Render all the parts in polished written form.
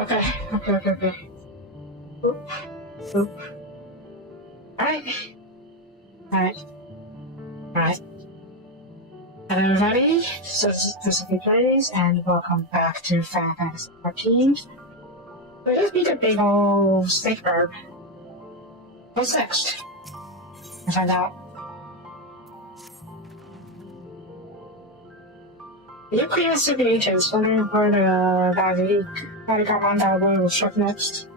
Okay. Oop. Alright. Hello everybody, this is Soapie Plays, and welcome back to Fantasy XIV. We just beat a big old snake bird. What's next? We'll find out. You curiosity agents wondering where the Valley will struck next.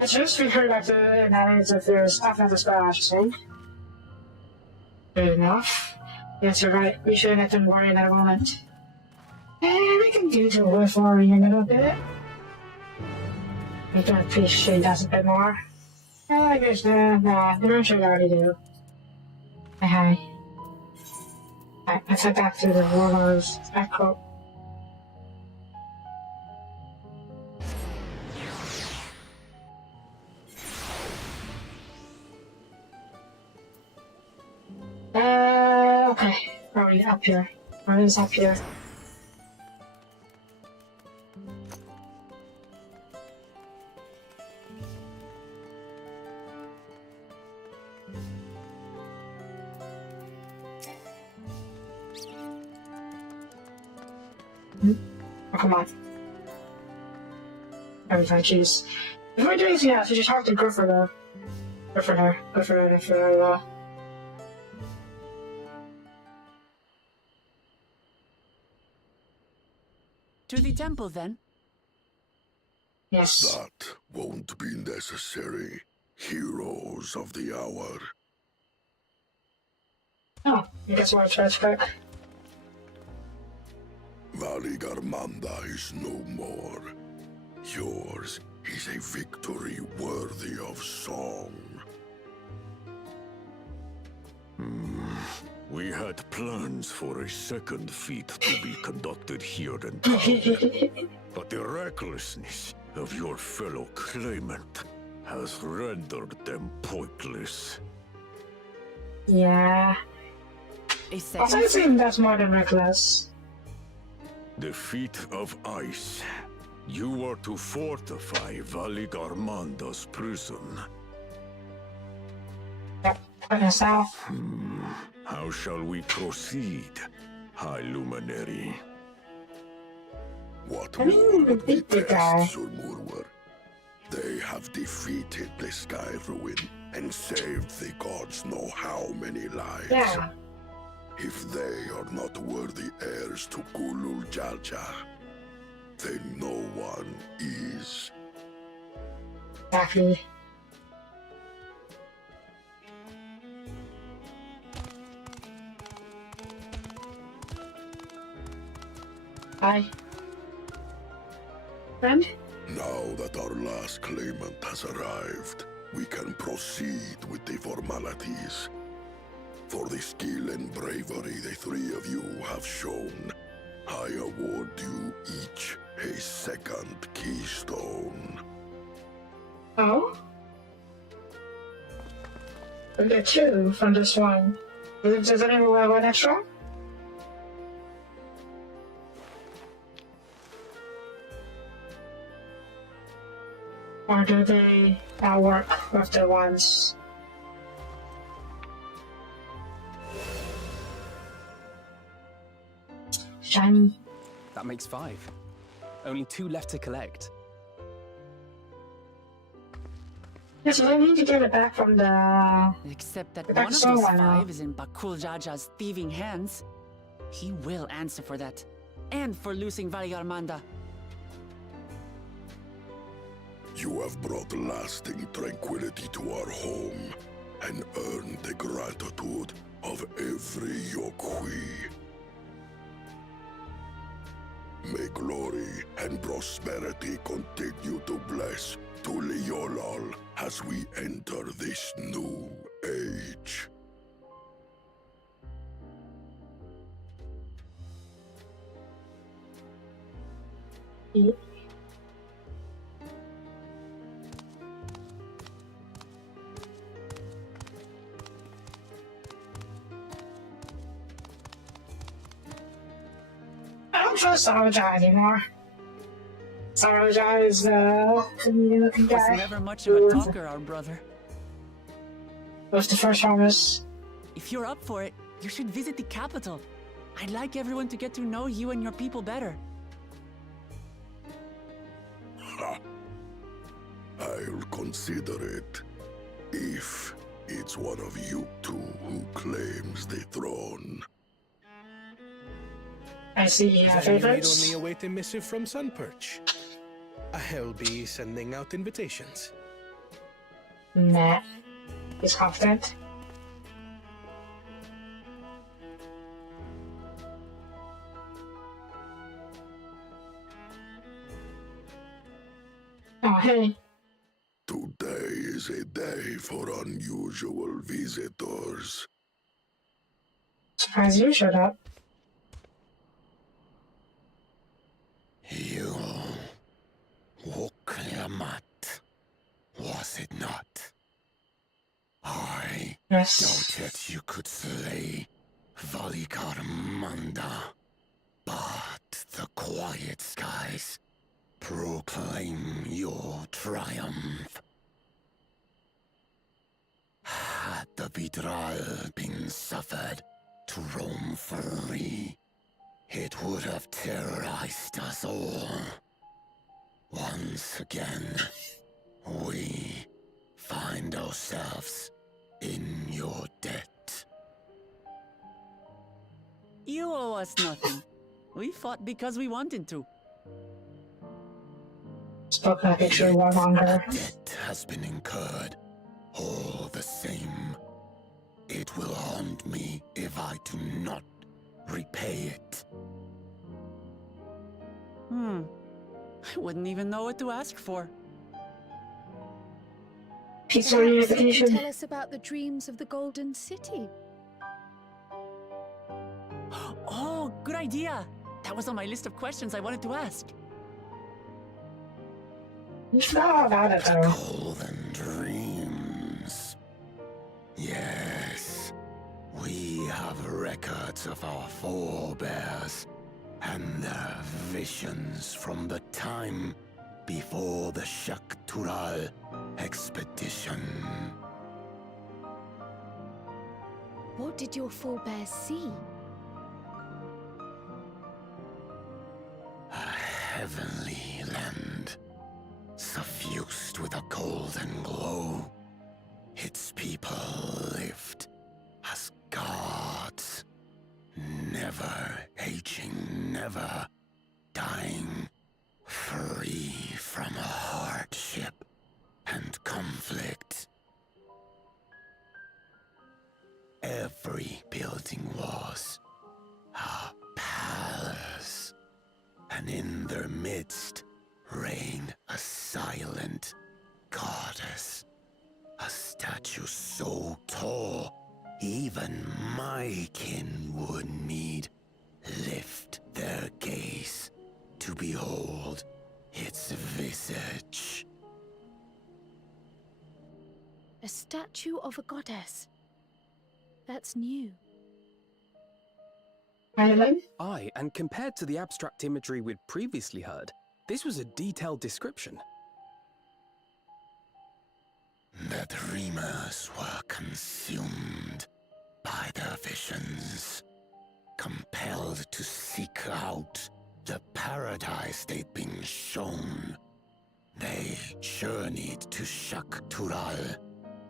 At first we heard that the inhabitants of there's often the spell, I should say. Good enough. Yes, you're right. We shouldn't let them worry in that moment. And we can do the wood worrying a little bit. We can appreciate that a bit more. I guess, nah, the room should already do. Hi. Alright, let's head back to the warlord's echo. Okay. Probably up here. Where is up here? Oh, come on. Every time I choose. If we're doing anything else, we just have to go for the... Go for her. To the temple, then? Yes. That won't be necessary, heroes of the hour. Oh, you guys want to try to quick? Valigarmanda is no more. Yours is a victory worthy of song. We had plans for a second feat to be conducted here in town, but the recklessness of your fellow claimant has rendered them pointless. Yeah. A I second? think that's more than reckless. The feat of ice. You are to fortify Valigarmanda's prison. Yep, put this out. How shall we proceed, High Luminary? What I mean, more would be beat the guy. best, Sir Murwer? They have defeated the Sky Ruin and saved the gods know how many lives. Yeah. If they are not worthy heirs to Gulul Jalja, then no one is. Exactly. Hi. Friend? Now that our last claimant has arrived, we can proceed with the formalities. For the skill and bravery the three of you have shown, I award you each a second keystone. Oh? We get two from this one. Does anyone have one extra? Or do they work with the ones? Shiny. That makes 5. Only 2 left to collect. Yes, so they need to get it back from the... Except that But one of that's those so I know. 5 is in Bakul Jaja's thieving hands. He will answer for that. And for losing Valigarmanda. You have brought lasting tranquility to our home and earned the gratitude of every Yokwi. May glory and prosperity continue to bless Tuliolol as we enter this new age. Yeah. I don't trust Alja anymore. Sorry, guys. Looking Was guy. never much of a talker, our brother. Was the first harvest. If you're up for it, you should visit the capital. I'd like everyone to get to know you and your people better. Ha! I'll consider it. If it's one of you two who claims the throne. I see favorites. Only await a missive from Sunperch. I'll be sending out invitations. Nah. He's confident. Oh, hey. Today is a day for unusual visitors. Surprised you showed up. You woke Yamat, was it not? I Yes. doubted you could slay Valikarmanda, but the quiet skies proclaim your triumph. Had the Vidral been suffered to roam free, it would have terrorized us all. Once again, we find ourselves in your debt. You owe us nothing. We fought because we wanted to. Spoke like a true warmonger. Debt has been incurred. All the same, it will haunt me if I do not repay it. I wouldn't even know what to ask for. Peaceful Perhaps you unification. can tell us about the dreams of the Golden City. Oh, good idea. That was on my list of questions I wanted to ask. You forgot all about it, though. Golden dreams. Yes, we have records of our forebears and their visions from the time before the Shaktural expedition. What did your forebears see? A heavenly land, suffused with a golden glow. Its people lived as gods, never aging, never dying, free from hardship and conflict. Every building was a palace, and in their midst reigned a silent goddess. A statue so tall, even my kin would need lift their gaze to behold its visage. A statue of a goddess. That's new. Island? Aye, and compared to the abstract imagery we'd previously heard, this was a detailed description. The dreamers were consumed by their visions, compelled to seek out the paradise they'd been shown. They journeyed to Shaktural,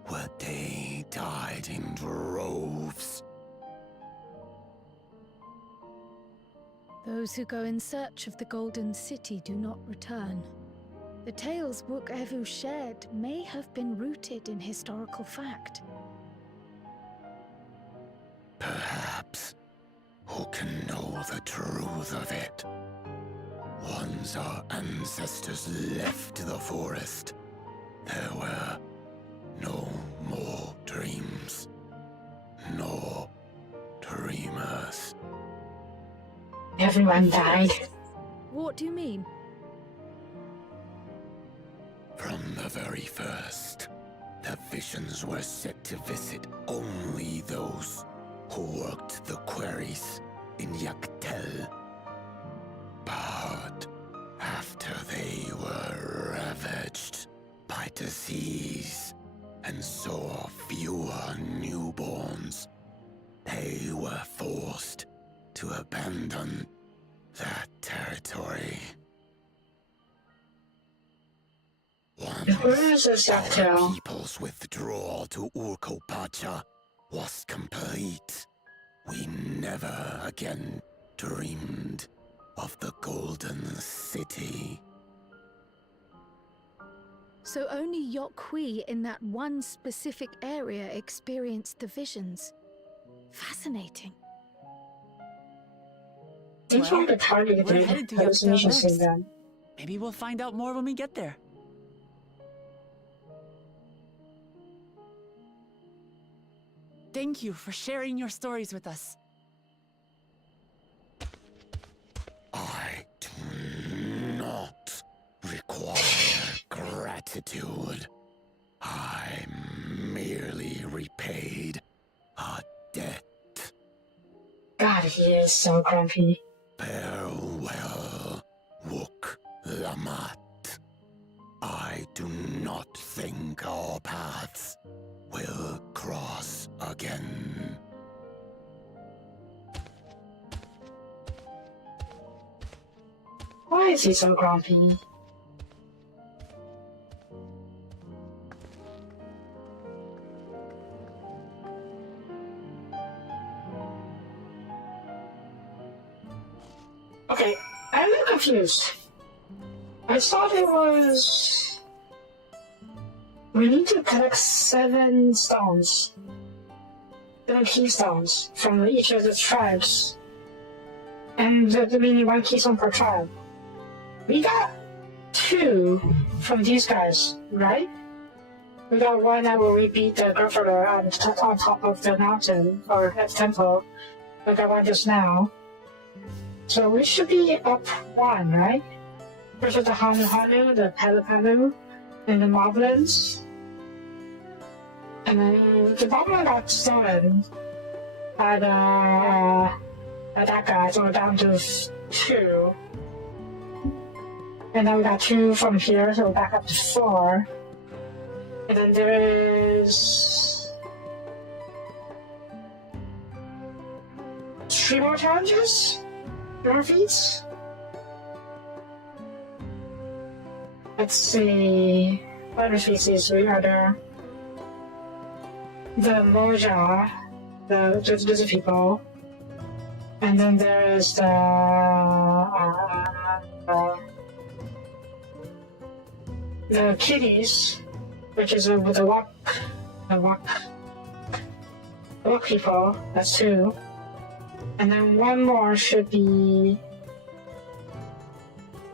where they died in droves. Those who go in search of the Golden City do not return. The tales Book Evu shared may have been rooted in historical fact. Perhaps. Who can know the truth of it? Once our ancestors left the forest, there were no more dreams, no dreamers. Everyone died. What do you mean? From the very first, the visions were set to visit only those who worked the quarries in Yaktel. But after they disease, and saw fewer newborns. They were forced to abandon that territory. Where is this Our Dawntrail? people's withdrawal to Urkopacha was complete. We never again dreamed of the Golden City. So only Yokhui in that one specific area experienced the visions. Fascinating. Seems Well, like the target we're did headed to hallucination Youngstown next. syndrome. Maybe we'll find out more when we get there. Thank you for sharing your stories with us. I do not require gratitude. I merely repaid a debt. God, he is so grumpy. Farewell, Wook Lamat. I do not think our paths will cross again. Why is he so grumpy? Okay, I'm a little confused. I thought it was... We need to collect 7 stones. 7 keystones from each of the tribes. And meaning 1 keystone per tribe. We got 2 from these guys, right? We got 1 that where we beat the Grandfather on top of the mountain, or at the temple. We got 1 just now. So we should be up 1, right? Versus the Hanu Hanu, the Pelipanu, and the Moblins. And then the Moblin got stolen at that guy, so we're down to 2. And then we got 2 from here, so we're back up to 4. And then there is 3 more challenges? 3 more feats? Let's see. What other species we are there? The Moja, the lizard people. And then there is the kitties, which is with the walk people. That's 2. And then 1 more should be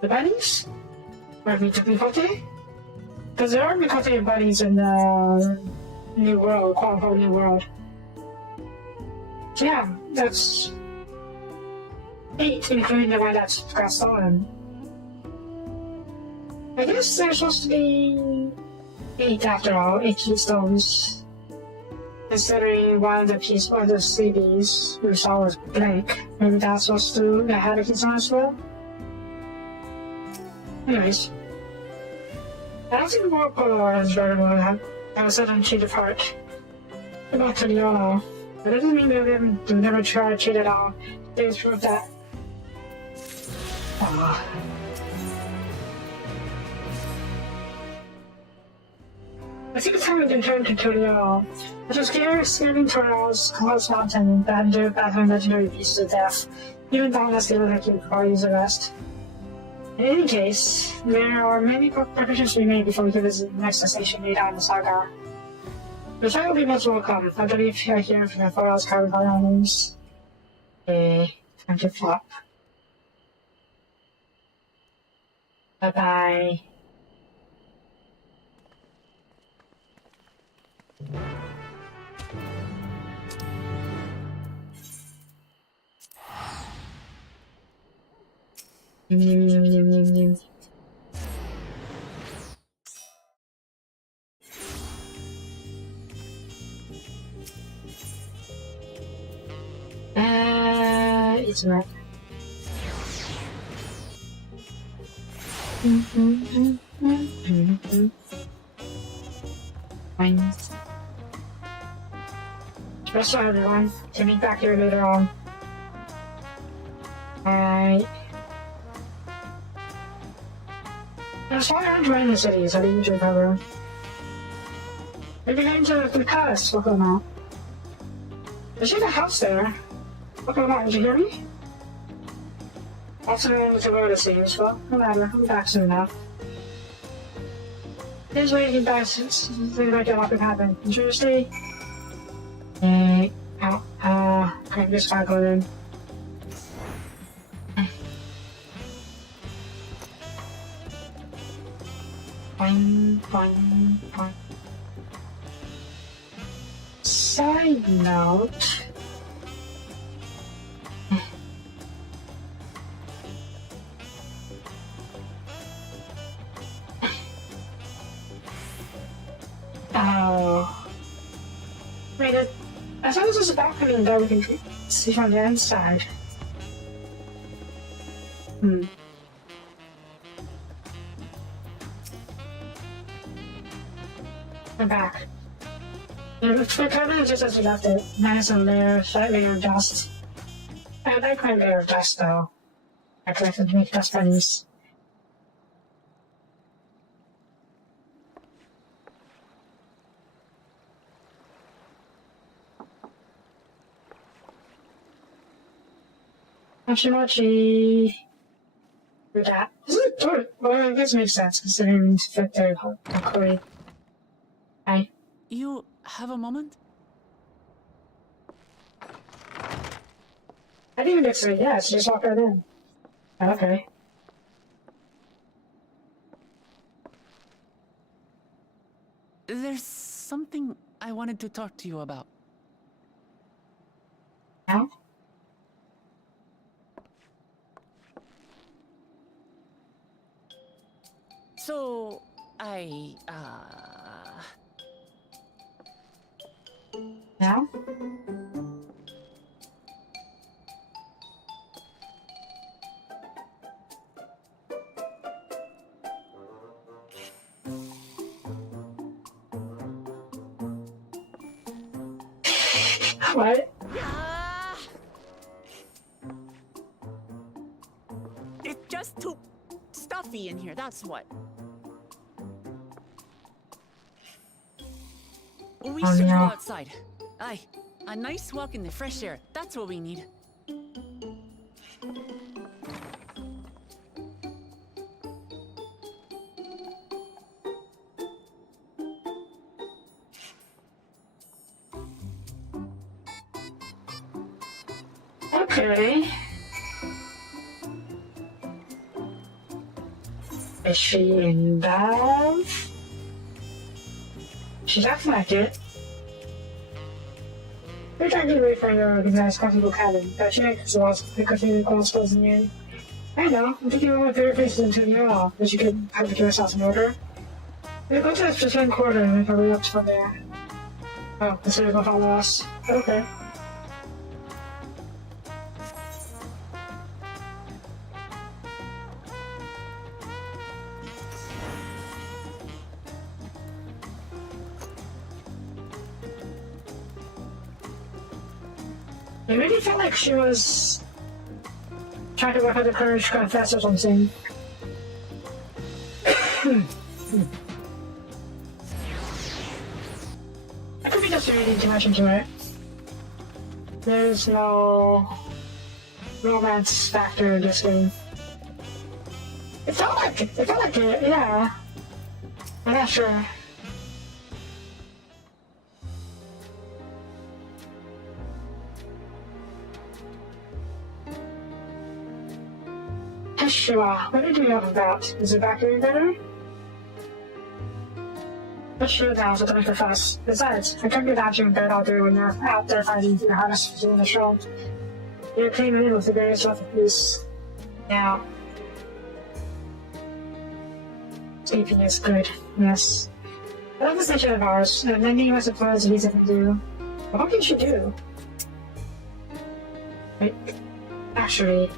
the bunnies, or Mikote, because there are Mikote bunnies in the New World, quote-unquote New World. So yeah, that's 8, including the one that got stolen. I guess there's supposed to be 8 after all, 8 keystones. Considering one of the CBs we saw was blank. Maybe that's supposed to have a keystone as well? Anyways. I don't think more Polar is very well. I was set on cheat apart. Back to the YOLO. But that doesn't mean we never try to cheat at all. Days prove that. I think it's time we can turn to Tutorial. It was scaling Tutorial's close mountain, battling legendary beasts to death. Even Dauntless didn't like you before he's the rest. In any case, there are many preparations to be made before we can visit the next station later on in the saga. The time will be most welcome. I believe you're here for the Tutorial's carried by our names. Time to flop. Bye-bye. It's not. Fine. Rest of everyone. To meet back here later on. Alright. As far as running the cities, I didn't usually cover. Maybe going to the palace, what's going on? There's a house there. What's going on? Did you hear me? Also, to go to see as well. No matter, I'm back soon now. Here's where you get back since things like that could happen. Tuesday. Okay, just gotta go in. Fine. Side note. Oh. Wait, I thought this was a balcony that we can see from the inside. I'm back. The cabin is just as we left it. Nice and layer, slight layer of dust. I like my layer of dust though. I collected to make dust bunnies. Mochi. For that. Well, this makes sense considering it's fit there. Hopefully. Hi. You have a moment? I didn't even get to say yes, just walk right in. Okay. There's something I wanted to talk to you about. Now? So, Now? What? It's just too stuffy in here, that's what. We should go outside. Aye, a nice walk in the fresh air. That's what we need. Okay. Is she in love? She's acting like it. We're trying to wait for your organized comfortable cabin. Don't you make us lost because we close closing you. I know, I'm thinking of my favorite places until you're off, but you could have to get us in order. We'll go to the specific quarter and make our way up from there. Oh, the city will follow us. Okay. It really felt like she was trying to work out the courage to confess or something. I could be just reading too much into it. There's no romance factor in this game. It felt like it, yeah. I'm not sure. Sure, what did you know about? Is it back doing better? Let's shoot it down so don't make a fuss. Besides, I can't be that you in bed all day when you're out there fighting through the hardest in the show. You're cleaning in with the various stuff of peace. Now, sleeping is good, yes. I love this nature of ours, and lending you I suppose is easy to do. But what can she do? Wait, actually,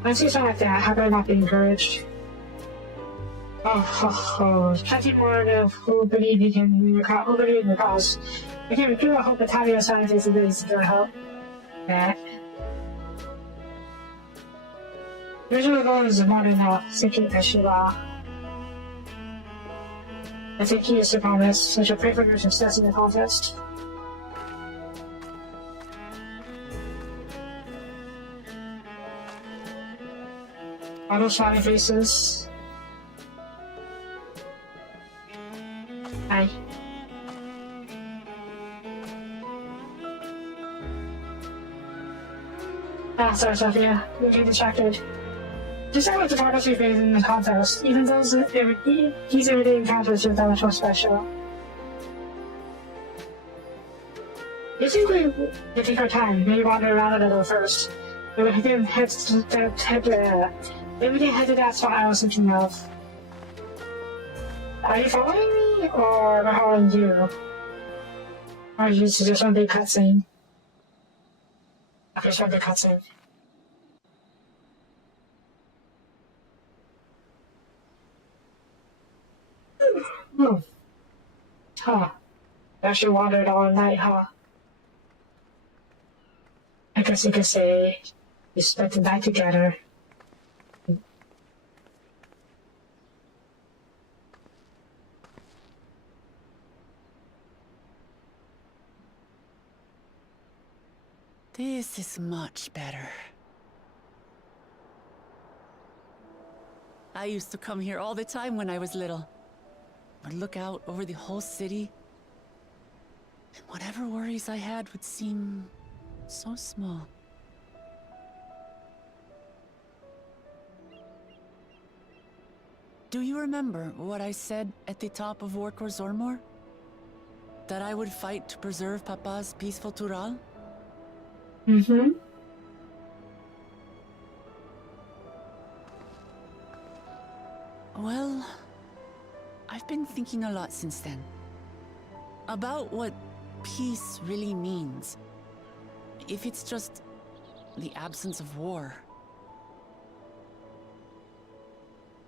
when I see something like that, how could I not be encouraged? Plenty more of who believe you can who believe in your cause. I can recruit a whole battalion of scientists and these to help. Yeah. The original goal is more than seeking the Shiva. I think he is the promise, so I shall pray for your success in the contest. All those smiling faces. Hi. Sorry, Sophia. You're getting distracted. Just like the partners we face in the contest, even those these everyday encounters are that much more special. Basically, we take our time, maybe wander around a little first. Maybe we can head to that spot I was thinking of. Are you following me, or am I following you? Or are you just one big cutscene? Okay, just one big cutscene. Huh. Actually wandered all night, huh? I guess you could say we spent the night together. This is much better. I used to come here all the time when I was little. I'd look out over the whole city, and whatever worries I had would seem so small. Do you remember what I said at the top of Orkor Zormor? That I would fight to preserve Papa's peaceful Tural? Mm-hmm. Well, I've been thinking a lot since then. About what peace really means. If it's just the absence of war.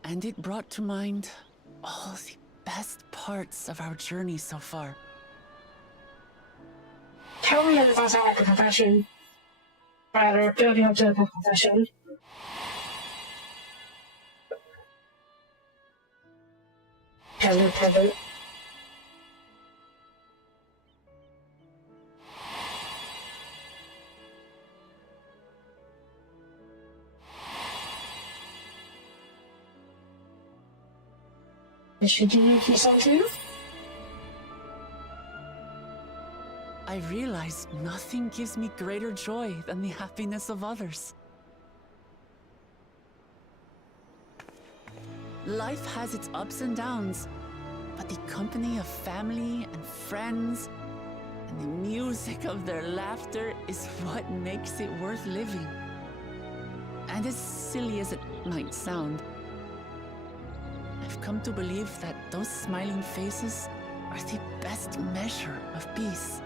And it brought to mind all the best parts of our journey so far. Tell me if it doesn't sound like a confession. Rather, building up to a confession. Pivot. Should you peace on too? I realize nothing gives me greater joy than the happiness of others. Life has its ups and downs, but the company of family and friends and the music of their laughter is what makes it worth living. And as silly as it might sound, I've come to believe that those smiling faces are the best measure of peace.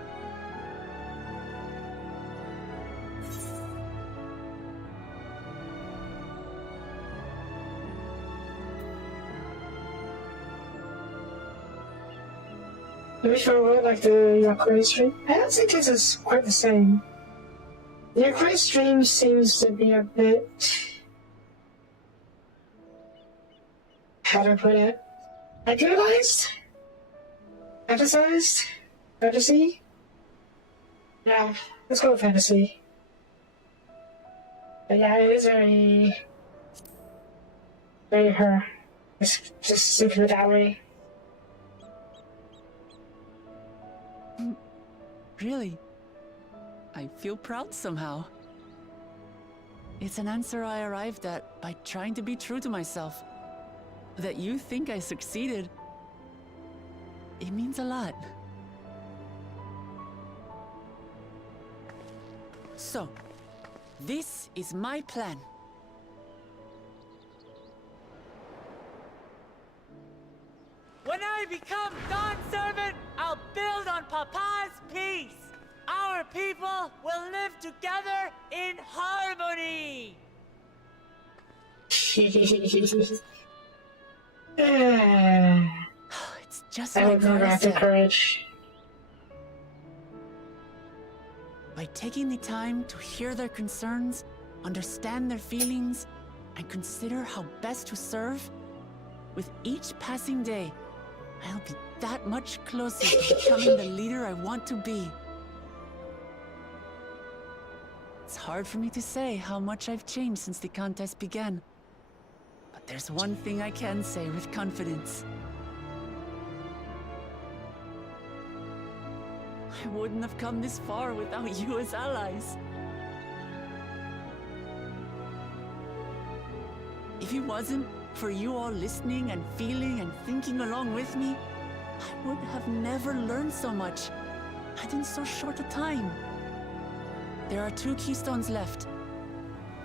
Maybe for a word like the Yakuza stream? I don't think this is quite the same. The Yakuza stream seems to be a bit... how to put it? Idealized? Fantasized? Fantasy? Yeah, let's go with fantasy. But yeah, it is very her. Just think of it that way. Really? I feel proud somehow. It's an answer I arrived at by trying to be true to myself. That you think I succeeded, it means a lot. So, this is my plan. When I become Dawn Servant, I'll build on Papa's peace. Our people will live together in harmony. It's just I like would never Carla have the said. courage. By taking the time to hear their concerns, understand their feelings, and consider how best to serve, with each passing day, I'll be that much closer to becoming the leader I want to be. It's hard for me to say how much I've changed since the contest began. But there's one thing I can say with confidence. I wouldn't have come this far without you as allies. If it wasn't for you all listening and feeling and thinking along with me, I would have never learned so much, and in so short a time. There are 2 keystones left.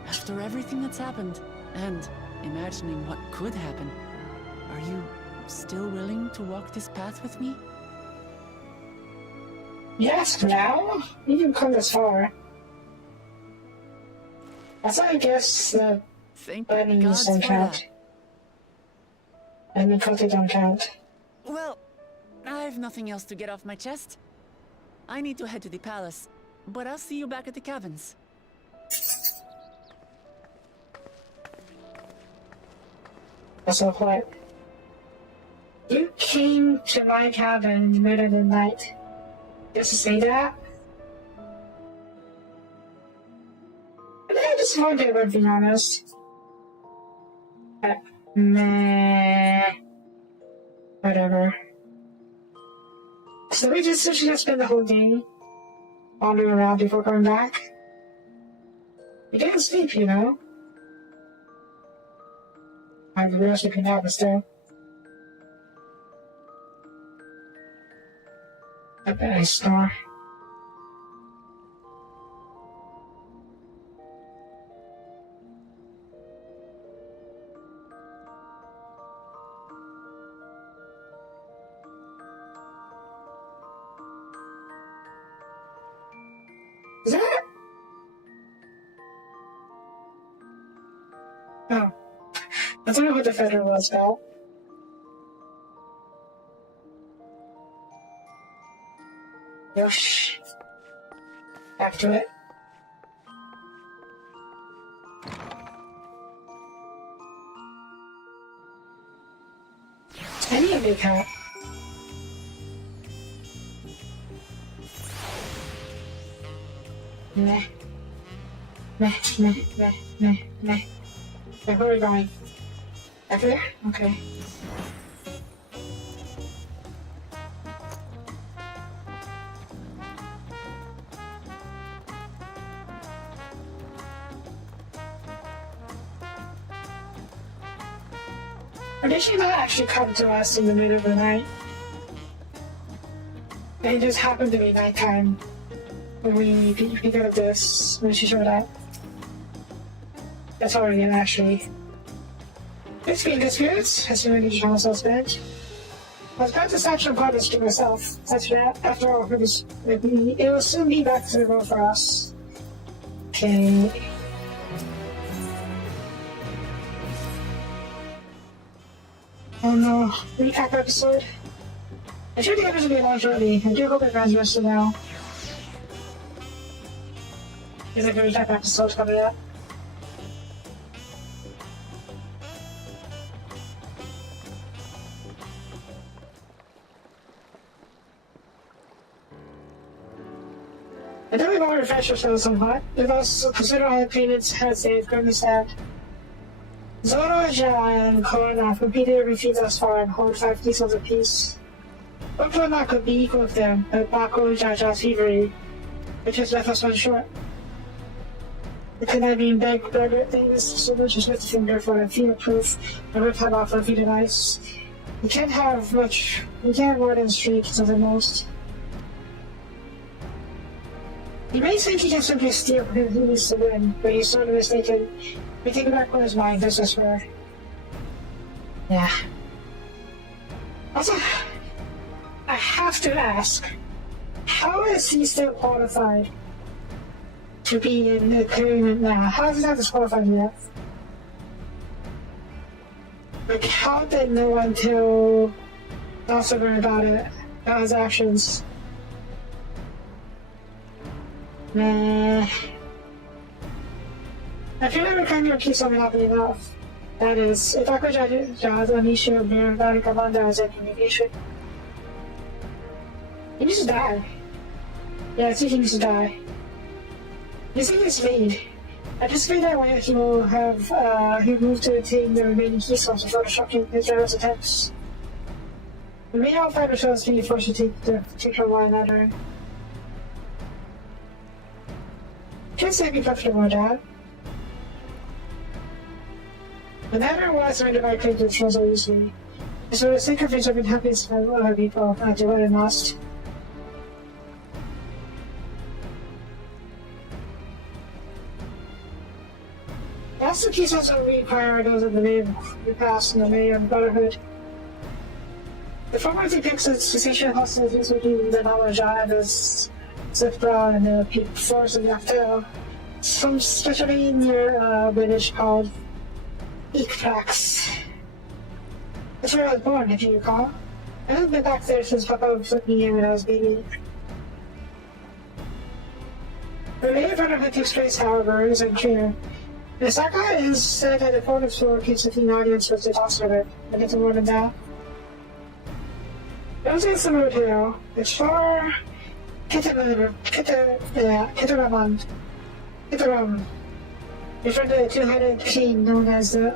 After everything that's happened, and imagining what could happen, are you still willing to walk this path with me? Yes, now? You've come this far. Also, I guess the Thank buttons gods don't for count. that. And the cookie don't count. Well, I've nothing else to get off my chest. I need to head to the palace, but I'll see you back at the cabins. Also, what? You came to my cabin in the middle of the night. Just to say that? I just wondered, to be honest. Meh. Whatever. So we just spend the whole day wandering around before coming back. We didn't sleep, you know. I'm real sleeping now, but still. I bet I snore. Is that? Oh. I don't know what the feather was about. Yosh. Back to it. I need a big hat. Meh. Meh, meh, meh, meh, meh. Okay, where are we going? Back there? Okay. Or did she not actually come to us in the middle of the night? It just happened to be nighttime when we because of this, when she showed up. That's all we're getting, actually. It's been disputes, as soon as you also spent. I was about to start some problems to myself. Such that, after all, it will soon be back to the road for us. Okay. Oh no, recap episode. I sure think it was a long journey. I do hope it runs rested now. There's like a recap episode coming up. I think we want to refresh ourselves somewhat. We've also considered all the payments has they've goodness that Zoroja and Korona competed every feat thus far and hold 5 keystones apiece. What Korona could be equal to them, but Bako Jaja's thievery, which has left us one short. It could not be in beggar things, so much as with the finger for a field proof, and rip head off a feet of ice. We can't have much, we can't have more than streaks at the most. You may think he can simply steal who he needs to win, but he's sort of mistaken. We take it back on his mind, this is where. Yeah. Also, I have to ask, how is he still qualified to be in the tournament now? How is he not disqualified yet? Like, how did no one tell Dawson about it? About his actions? Nah. I feel like we kind of keep something happening enough. That is, if I could judge an issue of being very commander as an indication. He needs to die. Yeah, I think he needs to die. He's in his lead. I just feel that way he will have, he'll move to retain the remaining key sources before shocking Israel's attempts. We may all find ourselves being forced to take from one another. Can't say be comfortable, Dad. No matter what I surrender my claim to the throne so easily. I sort of sacrifice of happiness for other people, I do what I must. That's the key source of require those of the name, the past, and the name of brotherhood. The former depicts its cessation hostilities between the knowledge and the Zipra and the people force of Yachtel. Some especially near a village called Eektrax. That's where I was born, if you recall. I haven't been back there since Papa took me in when I was a baby. The main brotherhood takes place, however, is unclear. The saga is said that the opponent's floor keeps the audience with the toss of it, but it's more than that. It was a similar tale. It's for Kitaram, before the two-headed king known as the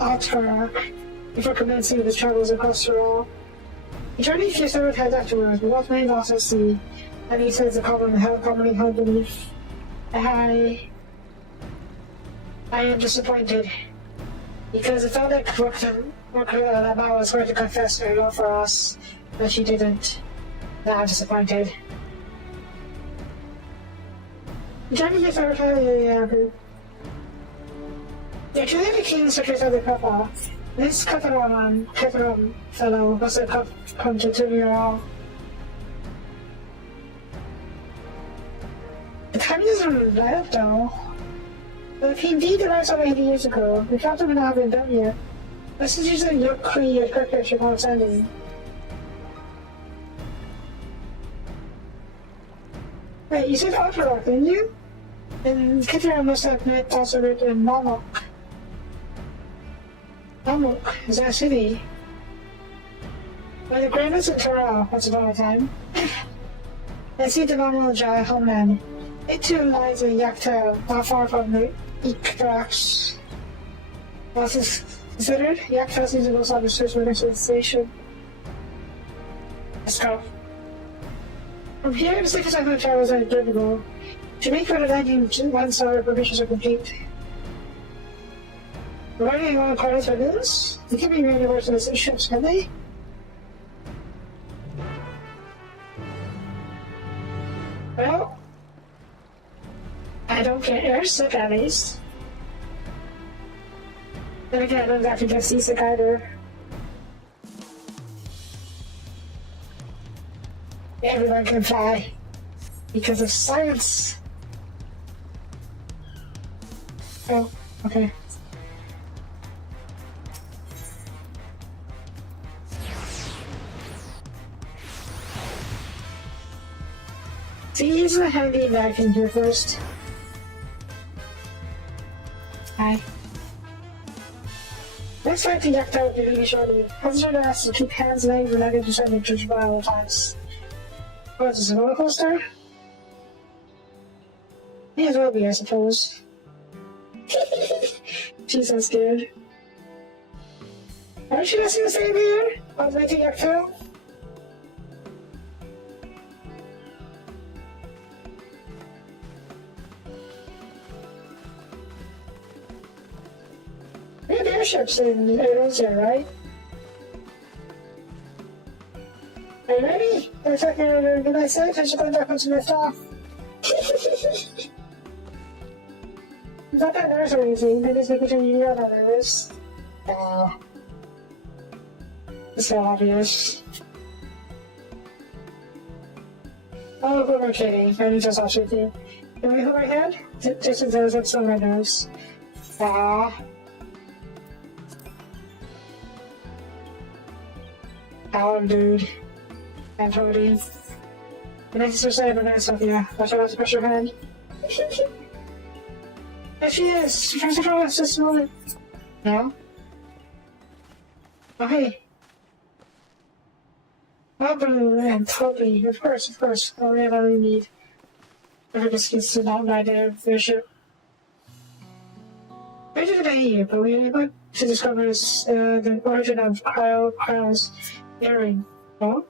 Altar, before commencing his travels across the realm. He journeyed few several times afterwards, but what made also see, and he says the commonly held belief. I am disappointed, because it felt like that I was going to confess her love for us, but she didn't. Now I'm disappointed. Johnny gets over to the two-headed king secrets of the Papa. This Kataram fellow must have come to Turiel. The timing isn't right though. But if he indeed arrived over 80 years ago, the captain would not have been done yet. This is usually your Cree of Kirkish upon sending. Wait, you said Otterlock, didn't you? And Kithra must have met also written Mamok. Mamok, is that a city? Well, the grandest in Torah, once upon a time. I see the Mamojai homeland. It too lies in Yakta, not far from the Eektrax. What's this considered? Yakta seems the most understood next to the station. Let's go. From here, the second cycle travels are durable. To make for the landing, 1 star provisions are complete. Running along parties for this? They can be ready to the ships, can they? Well, I don't care, sick at least. Then again, I don't have to get seasick either. Everyone can fly. Because of science. Oh, okay. See, he's a handy bag in here first. Hi. Looks like the yacht out really shortly. Hazard us to keep hands legs and luggage inside the church by all times. Oh, is this a roller coaster? May as well be, I suppose. She's so scared. Aren't you listening to the same here? On the way to Yaktail? We have airships in Arizona, right? Are you ready? Looks like you're good I said, I should go back once you lift off. It's not that nervous or anything, they just making sure you know that nervous. It's so obvious. Oh, who am I kidding? I need to stop shaking. Can we hold my hand? Jason says it's on my nose. Oh, dude. And Tony. The next is saying about stuff, yeah. Watch out to push your hand. There she is! She tries to throw us this moment. No? Oh, hey. Oh, blue and Soapie. Of course. Oh, we have all we need. Every biscuits to not die their ship. Where did they but we went to discover the origin of Kyle's earring. Oh?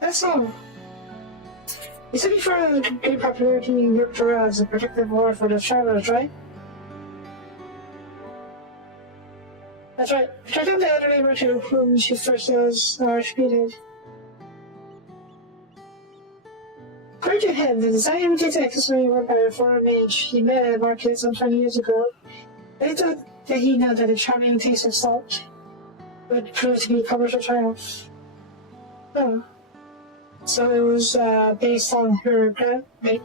That's all. You said before the great popularity in Europe as a protective war for the travelers, right? That's right. Check out the elderly merchant whom she first was repeated. According to him, the design imitates accessory work by a foreign mage he met at a market some 20 years ago. They thought that he knew that a charming taste of salt would prove to be a commercial triumph. Oh. So it was based on her grandmate.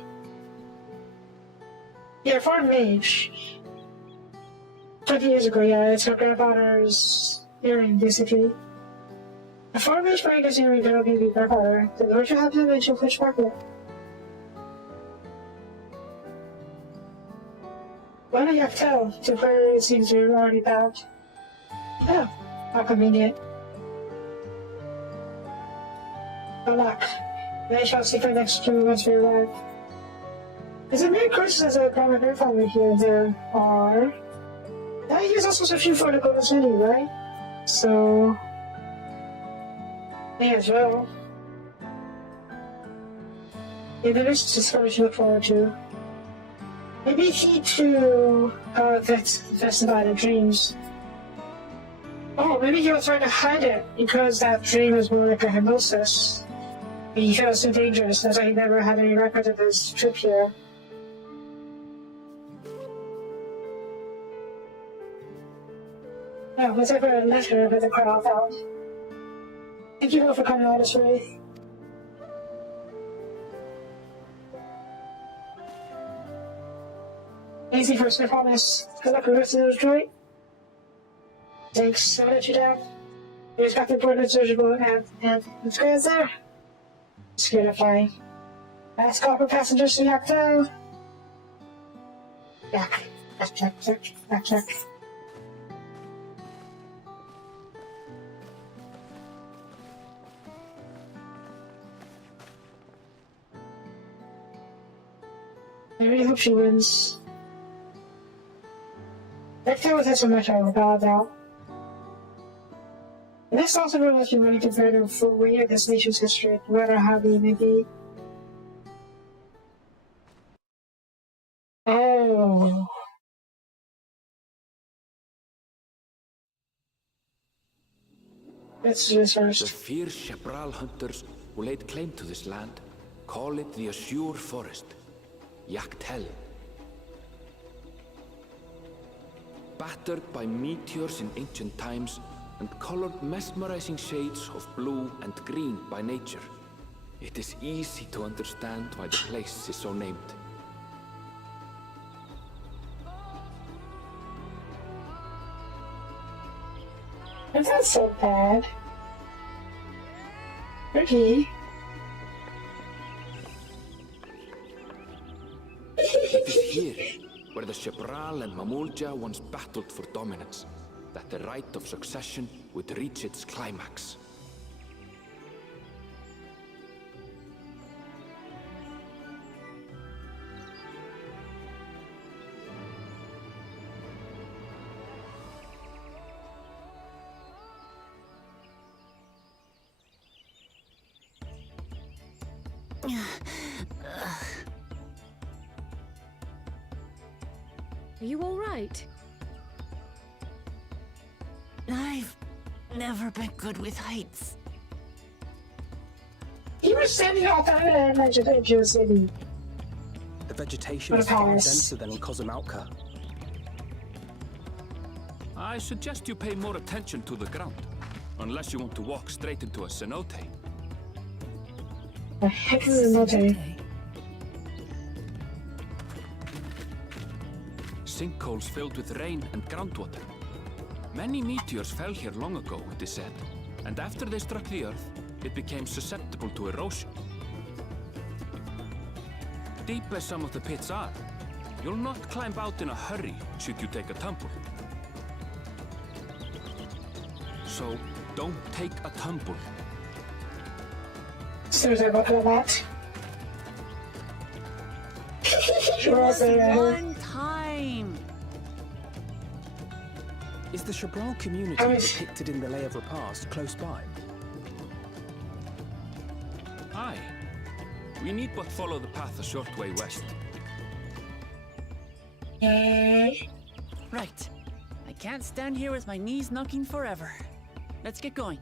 Yeah, foreign mage. 20 years ago, yeah, it's her grandfather's earring, basically. A foreign mage wearing this earring that'll be the grandfather. The Lord should have him and she'll fetch back there. Why don't you tell to where it seems you're already bound? Oh, how convenient. Good luck. They shall seek our next clue once we arrive. Is it Merry Christmas as a common grandfather here? There are. Now here's also a few for the Golden City, right? So. May as well. Yeah, there is discovery to look forward to. Maybe he too that's about the dreams. Oh, maybe he was trying to hide it because that dream was more like a hypnosis. He feels too dangerous, that's why he never had any record of his trip here. Oh, let's have a letter that the crowd found. Thank you all for coming all this way. Easy first, I promise. Good luck with the rest of those joint. Thanks, I'll let you down. Here's got the important surgical and it's good there. Scared of flying. Last call for passengers to Yak down. Yak. Yak. I really hope she wins. That guy was so much I forgot about. The next also will let you really compare the full way of this nation's history, no matter how they may be. Oh. Let's do this first. The fierce Chapral hunters who laid claim to this land call it the Azure Forest, Yaktel. Battered by meteors in ancient times and colored mesmerizing shades of blue and green by nature, it is easy to understand why the place is so named. It's not so bad. Pretty. It is here where the Chapral and Mamulja once battled for dominance, that the right of succession would reach its climax. Are you all right? I've never been good with heights. You were standing out there in Angel City. The vegetation is far denser than in Kozumauka. I suggest you pay more attention to the ground, unless you want to walk straight into a cenote. The heck is a cenote? Sinkholes filled with rain and groundwater. Many meteors fell here long ago, it is said, and after they struck the Earth, it became susceptible to erosion. Deep as some of the pits are, you'll not climb out in a hurry should you take a tumble. So, don't take a tumble. Seriously, about that. Just one time. Is the Chabral community depicted in the Lay of Repast close by? Aye. We need but follow the path a short way west. Right. I can't stand here with my knees knocking forever. Let's get going.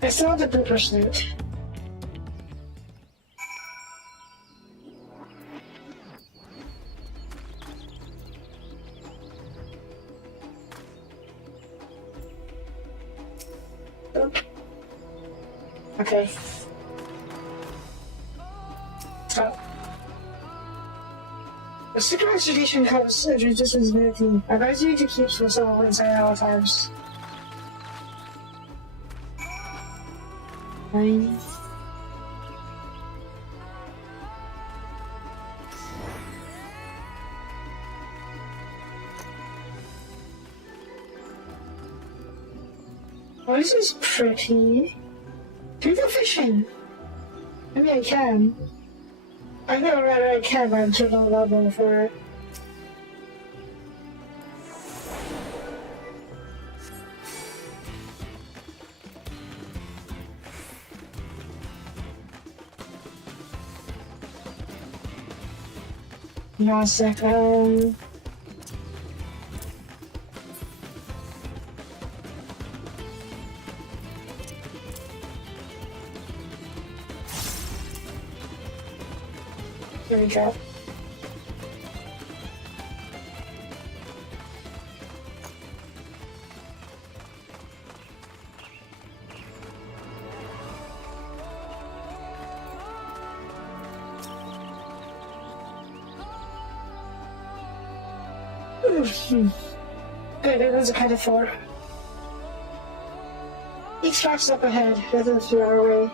I still have the blooper snoot. Okay. So, the secret extradition comes at your distance ability. I advise you to keep yourself inside at all times. Fine. Oh, this is pretty. Can we go fishing? Maybe I can. I know whether I can, but I'm too low level for it. One second. Here we go. Good, it was a kind of four. Each tracks up ahead, the other two are away.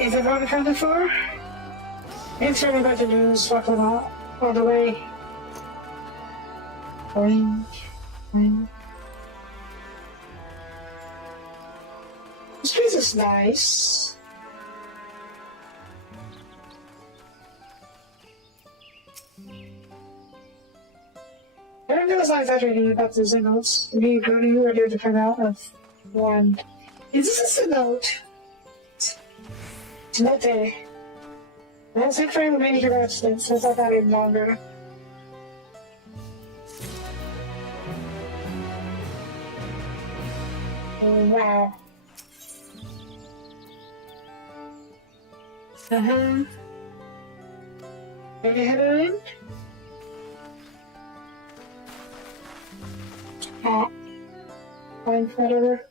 Is it on the count of four? It's really about to lose, fuck them up, all the way. Boing, boing. This place is nice. I don't realize that reading about the Xenotes. Maybe go to you or do it to find out of one. Is this a Xenote? It's not there. That's it for him many instance. I thought that even longer. Oh, wow. Maybe head in? Fine, whatever.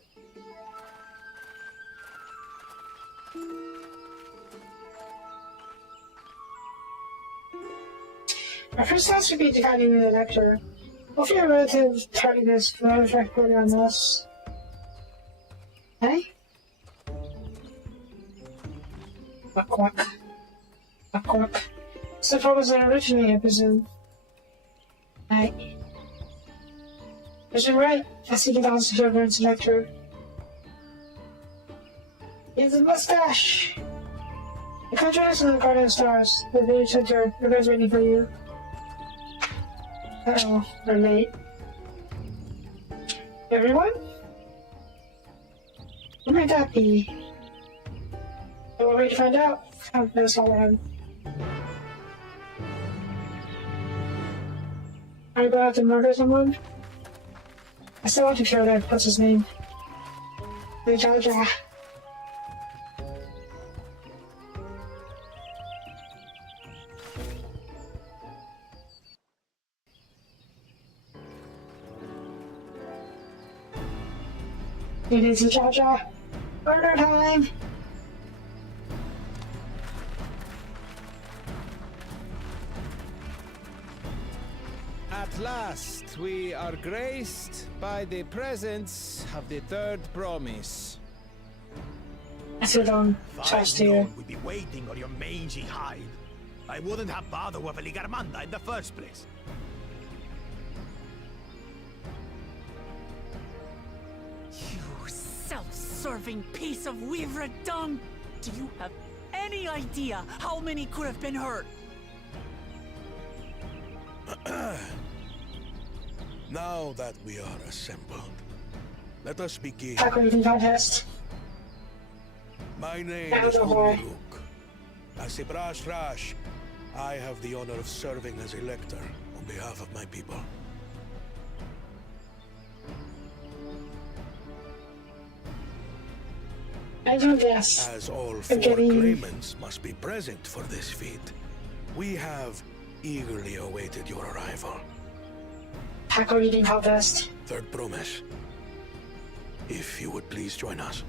Our first task would be dividing the lecture. Hopefully our relative tardiness can not affect further on this. Hey? Quack. So far was an originally, I presume. Hey. Is it right? I see the dance to over into lecture. It's a mustache! The contrast in the Garden of Stars, the village center, everyone's waiting for you. Uh-oh, we're late. Everyone? Who might that be? So we'll wait to find out. Oh, that's all I have. Are you about to murder someone? I still want to kill that. What's his name? The Jaja. It is a Jaja. Murder time! At last, we are graced by the presence of the third promise. I still don't trust you. We'd be waiting on your mangy hide. I wouldn't have bothered with a Ligarmanda in the first place. You self-serving piece of weaver dung! Do you have any idea how many could have been hurt? Now that we are assembled, let us begin. Pack reading contest. My name is Ulruk. As a Brash Rash, I have the honor of serving as elector on behalf of my people. I don't guess. As all four claimants must be present for this feat, we have eagerly awaited your arrival. Pack reading contest. Third promise. If you would please join us.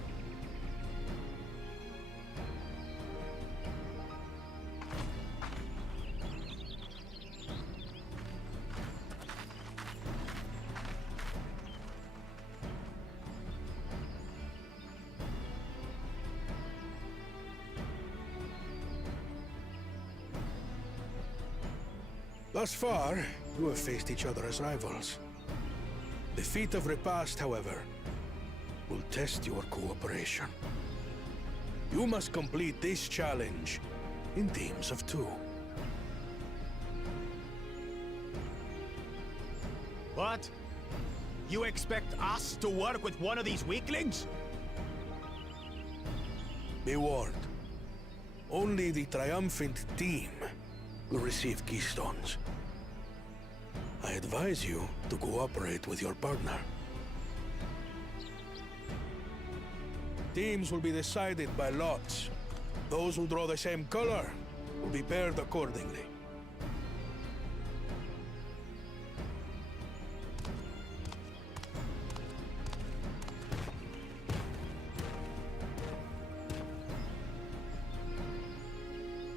Thus far, you have faced each other as rivals. The feat of repast, however, will test your cooperation. You must complete this challenge in teams of 2. What? You expect us to work with one of these weaklings? Be warned. Only the triumphant team will receive keystones. I advise you to cooperate with your partner. Teams will be decided by lots. Those who draw the same color will be paired accordingly.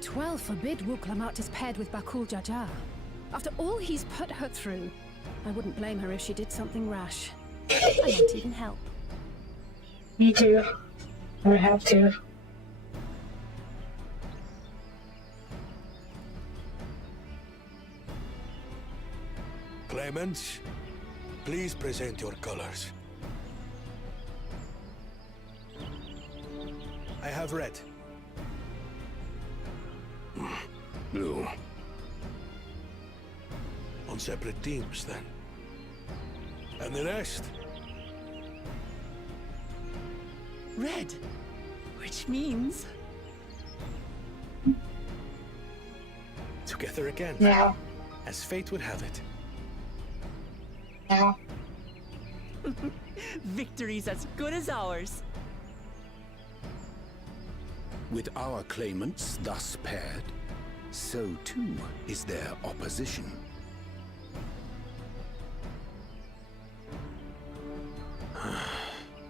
Twelve forbid Wuklamat is paired with Bakul Jaja. After all he's put her through, I wouldn't blame her if she did something rash. I won't even help. Me too. I would have to. Claimants, please present your colors. I have red. Blue. On separate teams, then. And the rest? Red. Which means... Together again. Yeah. As fate would have it. Yeah. Victory's as good as ours. With our claimants thus paired, so too is their opposition.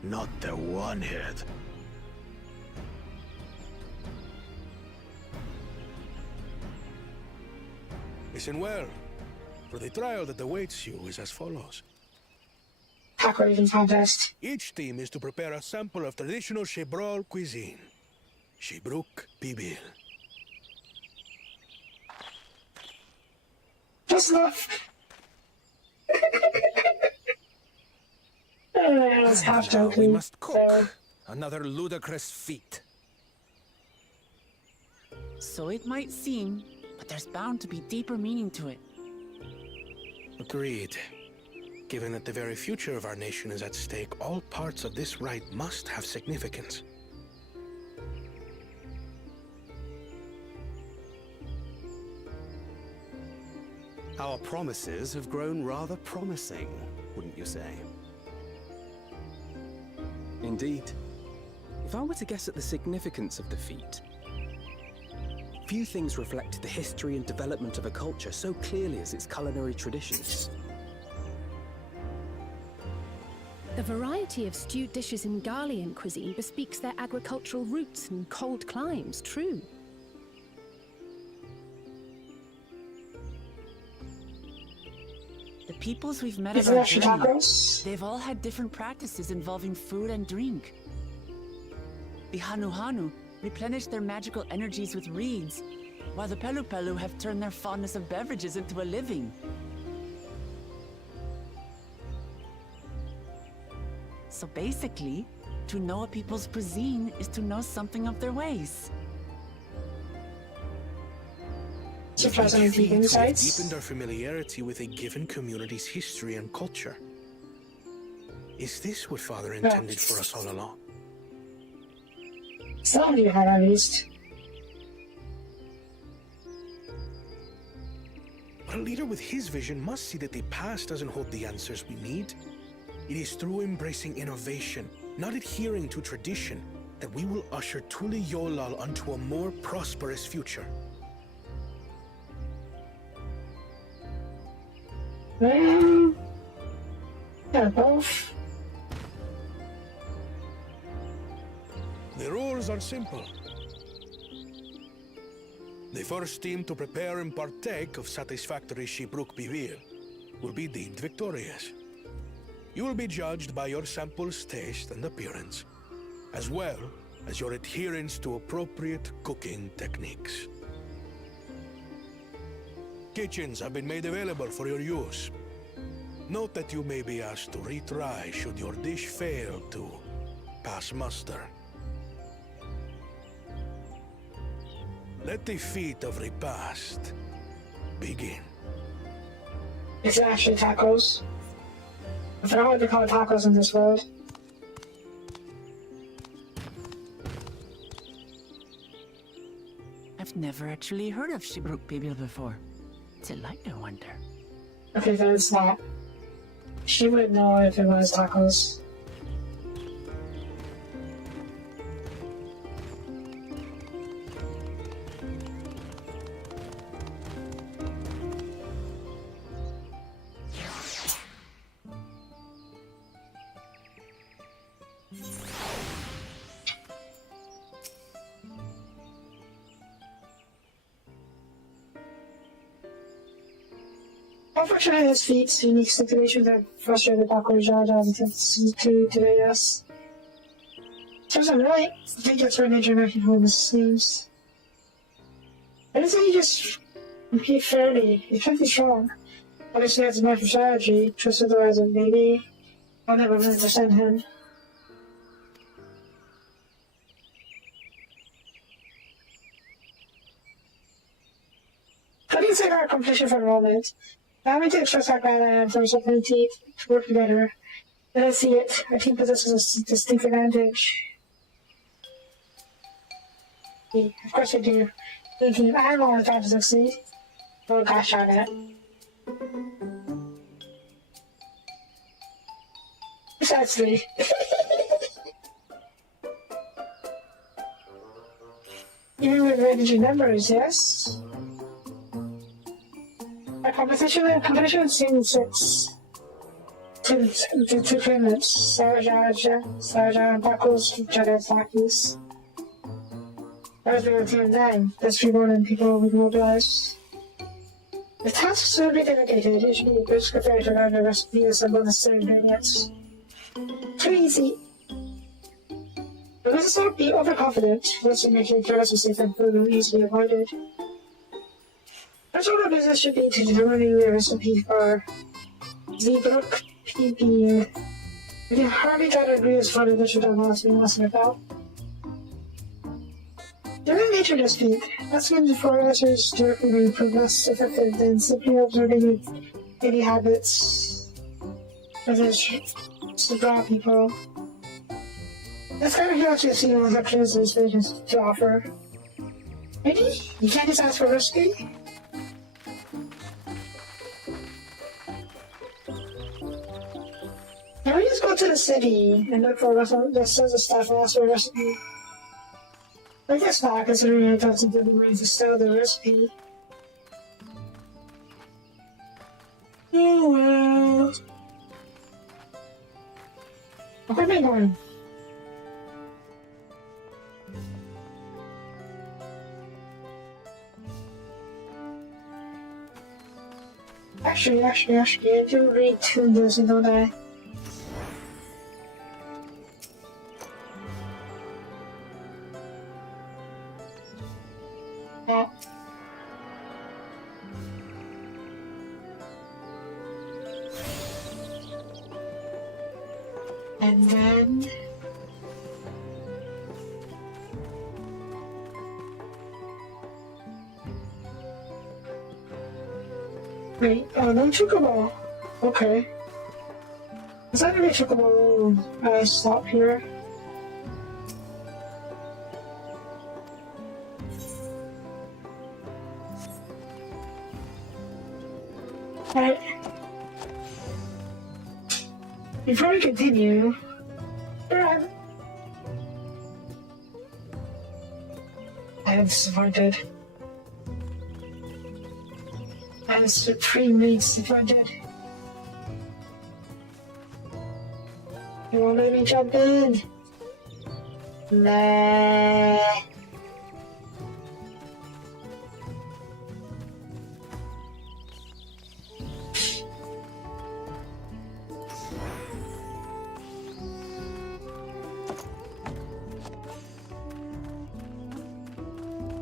Not the one-head. Listen well, for the trial that awaits you is as follows. Pack reading contest. Each team is to prepare a sample of traditional Shebrol cuisine. Shibruk Bibil. Just enough. I was half joking. We must cook. So, Another ludicrous feat. So it might seem, but there's bound to be deeper meaning to it. Agreed. Given that the very future of our nation is at stake, all parts of this rite must have significance. Our promises have grown rather promising, wouldn't you say? Indeed. If I were to guess at the significance of the feat, few things reflect the history and development of a culture so clearly as its culinary traditions. The variety of stewed dishes in Garlean cuisine bespeaks their agricultural roots and cold climes, true. peoples we've met Is on it our actually journey, tacos? they've all had different practices involving food and drink. The Hanu Hanu replenish their magical energies with reeds, while the Pelu Pelu have turned their fondness of beverages into a living. So basically, to know a people's cuisine is to know something of their ways. Surprisingly deep We have insights. deepened our familiarity with a given community's history and culture. Is this what Father intended for us all along? Some of you have at least. But a leader with his vision must see that the past doesn't hold the answers we need. It is through embracing innovation, not adhering to tradition, that we will usher Tuli Yolal onto a more prosperous future. Well, yeah, both. The rules are simple. The first team to prepare and partake of satisfactory Shibruk Bivir will be deemed victorious. You will be judged by your sample's taste and appearance, as well as your adherence to appropriate cooking techniques. Kitchens have been made available for your use. Note that you may be asked to retry should your dish fail to pass muster. Let the feat of repast begin. Is it actually tacos? I forgot what they call tacos in this world. I've never actually heard of Shibruk Bibil before. Till I wonder. Okay, then it's not. She would know if it was tacos. Unfortunately, this feat's unique stipulation that frustrated Dr. Jar Jar to today, yes. Turns out, really, I think that's where nature might be holding the seams. I didn't say he just compete fairly. He's pretty strong. Obviously, that's a matter of strategy, just otherwise, maybe I'll never understand him. I didn't say our competition for the moment. Allow me to express how glad I am for something to work together. Let us see it. Our team possesses a distinct advantage. Yeah, of course we do. The team, I don't want to succeed. Oh gosh darn it. Precisely. Even with advantage in numbers, yes? A competition seems it's two claimants, Sarja and Buckles from Jedi Flackies. As we were team 9, there's people and people we mobilize. The tasks will be delegated, it should be a good prepared to learn the recipe and assemble necessary ingredients. Too easy. But let's not be overconfident, let's make sure careless and safe and food will easily avoided. Our total business should be to determining the recipe for Zeebrook PB. We can hardly try to agree as far as this should have lost me messing about. During nature this week, asking the foreigners directly prove less effective than simply observing daily habits of to draw people. That's kind of curiosity to see what options this vision to offer. Maybe you can't just ask for a recipe? Can we just go to the city and look for a restaurant that sells the stuff and ask for a recipe? I guess not, considering I don't think they'll be willing to sell the recipe. Oh well. Where am I going? Actually, I do read to this, don't I? Yeah. And then... Wait, no chocobo. Okay. Is that really chocobo stop here? Alright. Before we continue, I'm disappointed. I'm 3 minutes disappointed. You won't let me jump in? Nah.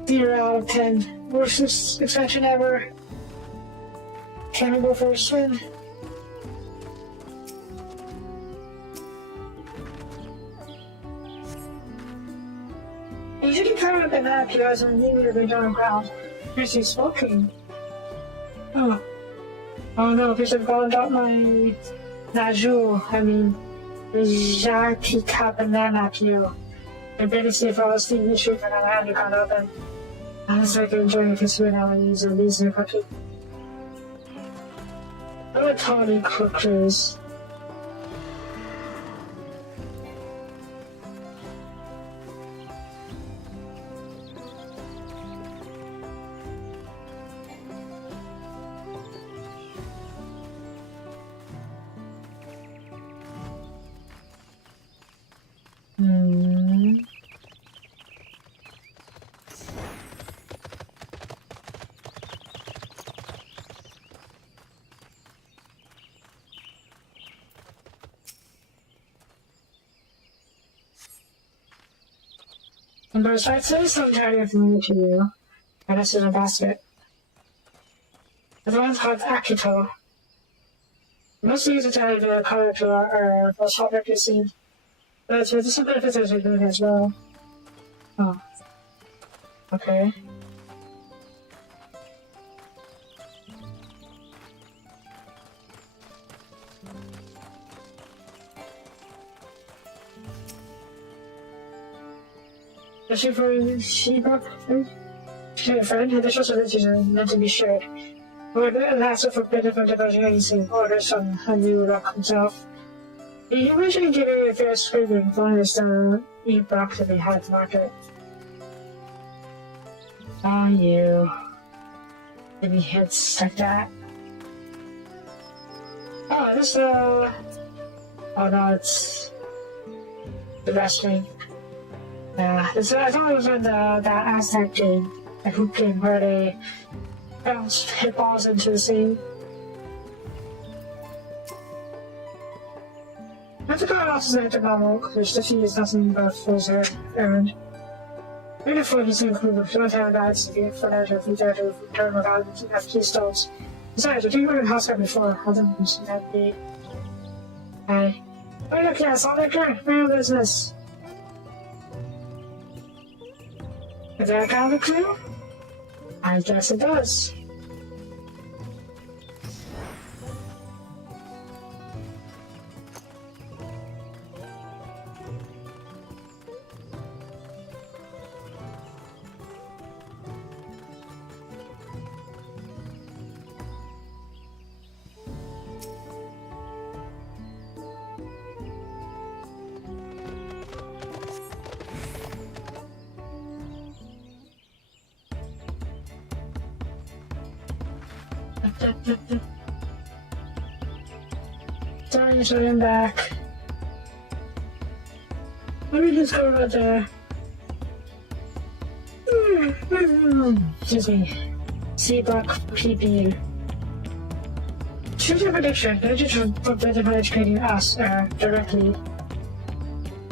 Zero out of 10. Worst expansion ever. Can we go for a swim? You should get caught up in that because I'm immediately down on the ground. Here's you smoking. Oh. Oh no, because I've gone out my Najul, Jatika banana peel. I better see if I was thinking this week when I had to cut open. I was like enjoying it because when I was using these new cookies. What a tawny cookers. And besides, there's some tiny familiar to you. And this is a basket. The one's called Akito. Most use it to add a color to our most hot record scene. But it's with some benefits as we do as well. Oh. Okay. Especially for Sheba, she's a friend, and the social riches are meant to be shared. But that's a forbidden from diversion anything, orders from a new rock himself. You usually get a fair screaming, as long as the e-rock to be hard to market. Oh, you. Maybe hits like that. Oh, this, oh no, it's the wrestling. Yeah, I thought it was in that Aztec game, the hoop game, where they bounce hit balls into the sea. I have to go off to the novel, because the fee is nothing but fools errand. Even if he's included, we don't have guides to get for that if we dare to return without FT stones. Besides, I think we were in house there before, I didn't see that be. Hey. Oh look, yeah, Salt Liquor, real business. Does that kind of a clue? I guess it does. Sorry, so I'm back. Let me just go right there. Excuse me. Sea block PP. Future prediction. The digital forbidden by educating us directly.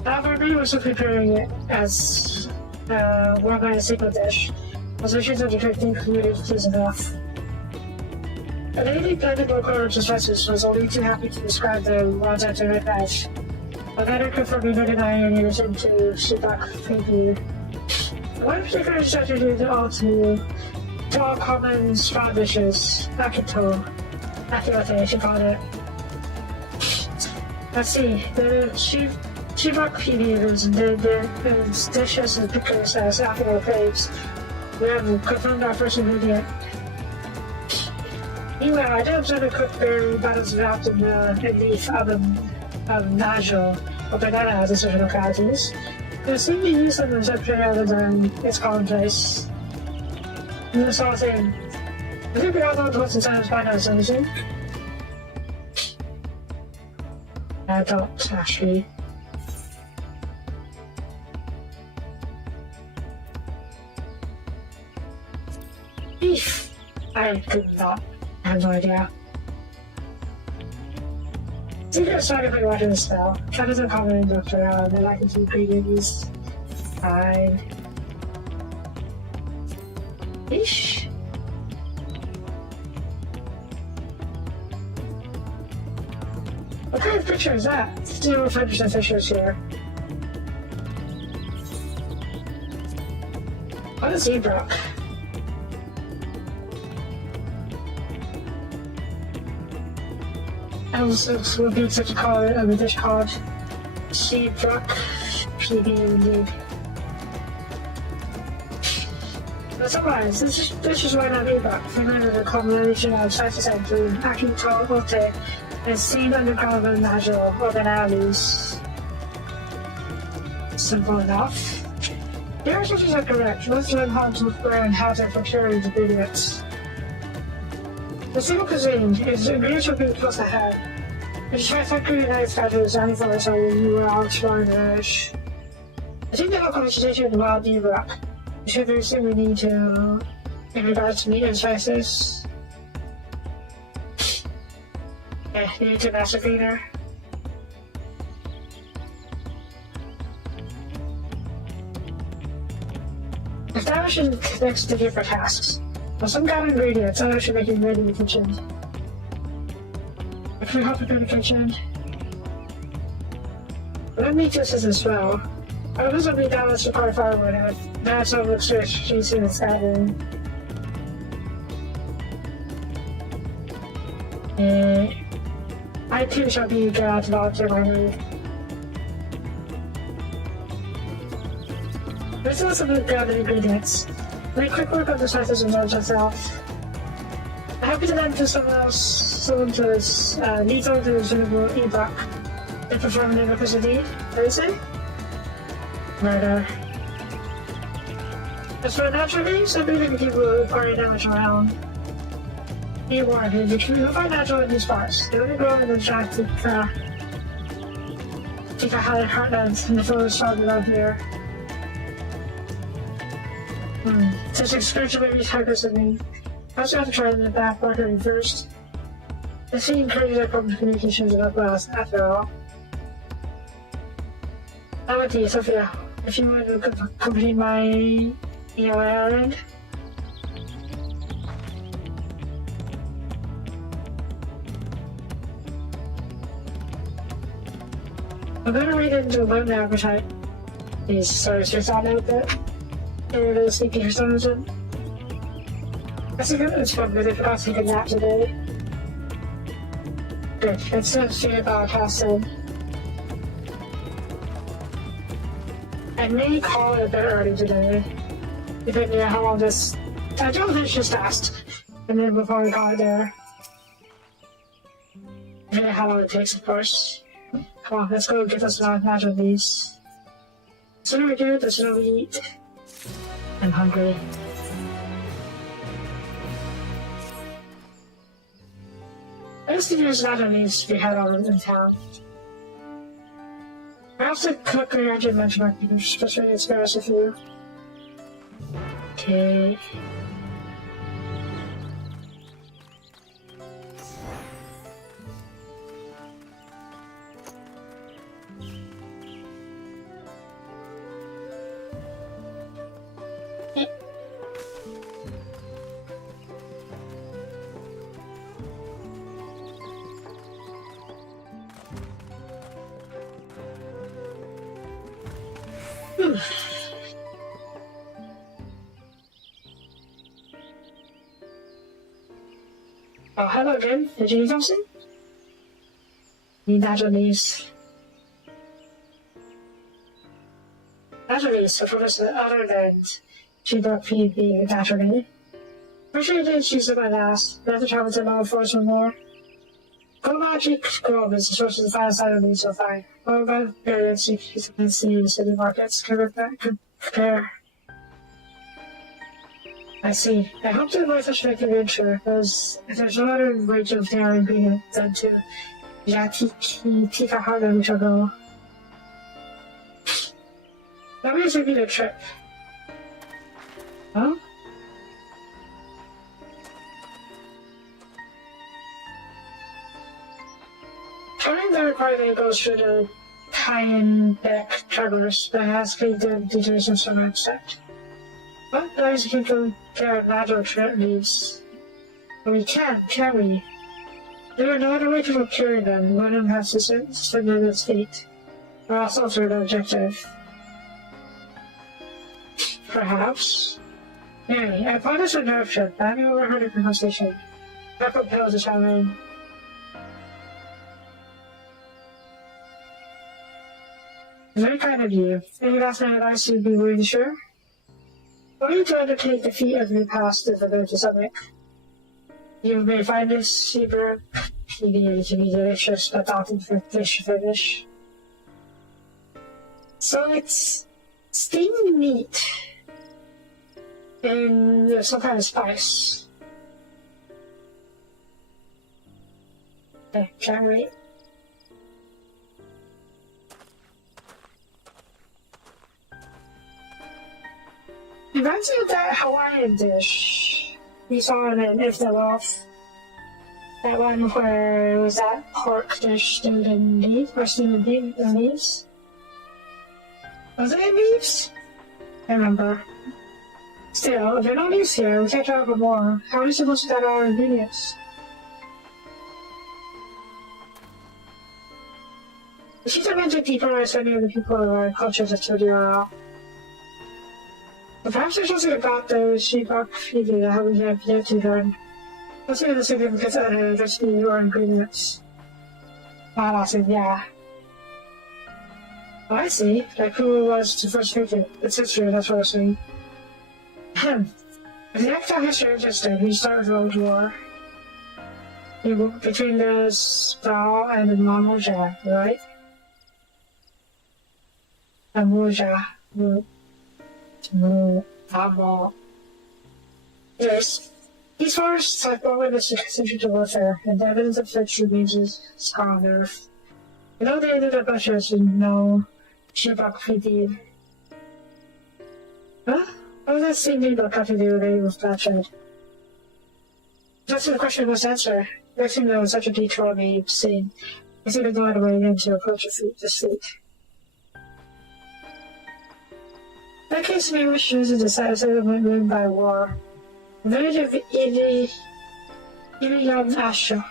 However, we were also preparing it as work on a single dish. Positions of the included is enough. A lady planted local justice was only too happy to describe the ones at the red badge. A better could for me in relation to Shibak Figure. One particular strategy to all common straw dishes, Akito, I should call it. Let's see, the Shibak figures, the dishes and pickles as Akito craves. We have confirmed our first ingredient. Meanwhile, I did observe the cook barely battles wrapped in the leaf of Najo, or banana as its original qualities. They seem to use them as a rather than its commonplace. And this whole thing. I think we all know what's inside of banana solution. I don't, actually. Beef! I could not. I have no idea. Secret started by watching the spell. That is a common in Dawntrail, and I can see ingredients. Fine. Ish. What kind of picture is that? 0% fishes here. What is zebra? This would be such a call of a dish called Sea Brook PB indeed. To summarize, this is why not Ebrock, figured as a combination of spices and food, acting tall ote, and seen underground and natural organelles. Simple enough. Your researchers are correct. Let's learn how to learn how to procure these ingredients. The single cuisine is ingredients will be close ahead. The trifecta united factors only for us when you were out exploring the Irish. I think the local vegetation is wild bee rock. The sugars we need to in regards to meat and spices. Yeah, you need to master cleaner. Establishing connects to different tasks. For some kind of ingredients, others should make it ready in the kitchen. If we help prepare the kitchen, let me just as well. I was only down with supply firewood and that's all looks rich, juicy and scattering. I too shall be glad to volunteer my need. Let's also grab the ingredients. Make quick work of the spices and herbs myself. I'm happy to lend to someone to needs on the suitable e-book. They perform the electricity. What do you say? Murder. As for natural leaves, I believe people will party damage around. Be warned, you'll find natural in these spots. They only grow in the gigantic highland heartlands and the forest farm around here. Such experiential babies hackers with me. I also have to try in the back marketing first. The scene encourages our public communications about glass, after all. I went to you, Sophia. If you want to complete my EOI island. I'm gonna read into a loan appetite. These stories just out a little bit. They're a little sleepy for some reason. I think it's fun, but I forgot to take a nap today. Good, let's see about casting. I may call it a bit early today, depending on how long this. I don't think it's just fast, and then before we call it there. Depending on how long it takes, of course. Come on, let's go get us some natural these. The sooner we do, the sooner we eat. I'm hungry. I used to use natural needs to be had on in town. Perhaps the cook or your mention might be especially experienced with you. Okay. Oh, hello, Jim. Did you need something? Need natural leaves. Natural leaves, so for this other than she brought PvP naturally. Pretty sure you did choose it by last. You have to travel to Lower Forest for more. Go Magic Grove is the source of the finest item leaves so far. Go about variants you can see in the city markets. Compare. I see. I hope to avoid such an adventure, because if there's no other way to obtain our ingredient than to Tika Harlem, we shall go. That means we need a trip. Huh? Turning the recording goes through the tie-in-back traverse, but has been the details from outside. What nice you can compare natural leaves? Well, we can we? There are no other way to procure them. One of them has to submit its fate. Or else alter the objective. Perhaps? Anyway, I bought this a nerve trip. I haven't overheard a conversation. That propels the challenge. Very kind of you. Any last minute advice you'd be really sure? Were you to undertake the feat of repast of the road to summit? You may find this super PvE to be delicious, but often for fish finish. So it's steamed meat in some kind of spice. Okay, can't wait. Reminds me of that Hawaiian dish we saw in If They're Off. That one where it was that pork dish steamed in leaves, or steamed in leaves. Was it in leaves? I remember. Still, if there are no leaves here, we can't travel for more. How are we supposed to get our ingredients? The sheets are meant to deeper understanding of the people of our cultures that told you out. But perhaps there's something about those sheepdog figure that we have yet to learn. Let's see the significance of the your ingredients. I said, yeah. Oh, I see. Like who was the first figure? It's history, that's what I was saying. If the actual history interested, we started World War. Between the Spa and the Mamoja, right? Mamoja. Yes. These forests have already been century to warfare, and the evidence of such remains scar on the earth. You know they ended up butchers and no Shibak Fidid. Huh? What does that seem about having to do with bloodshed? That's the question must answer. Next thing there was such a detour we've seen. I think there's no other way in to approach the fleet. In that case, we wish to visit the site of settlement ruined by war. The village of Ilion Ashon.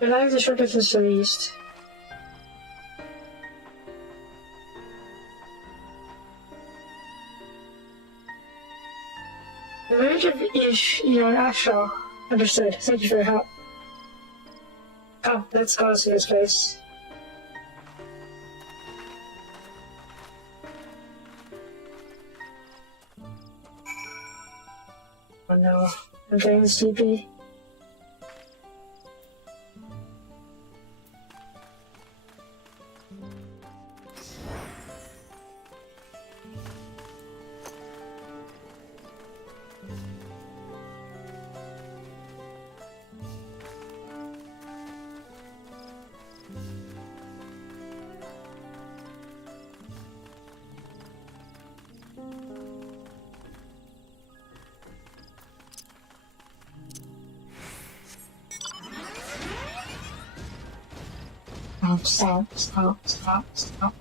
The line is the short distance to the east. The village of Ilion Ashon. Understood. Thank you for your help. Come, let's go see this place. Oh no, I'm getting sleepy.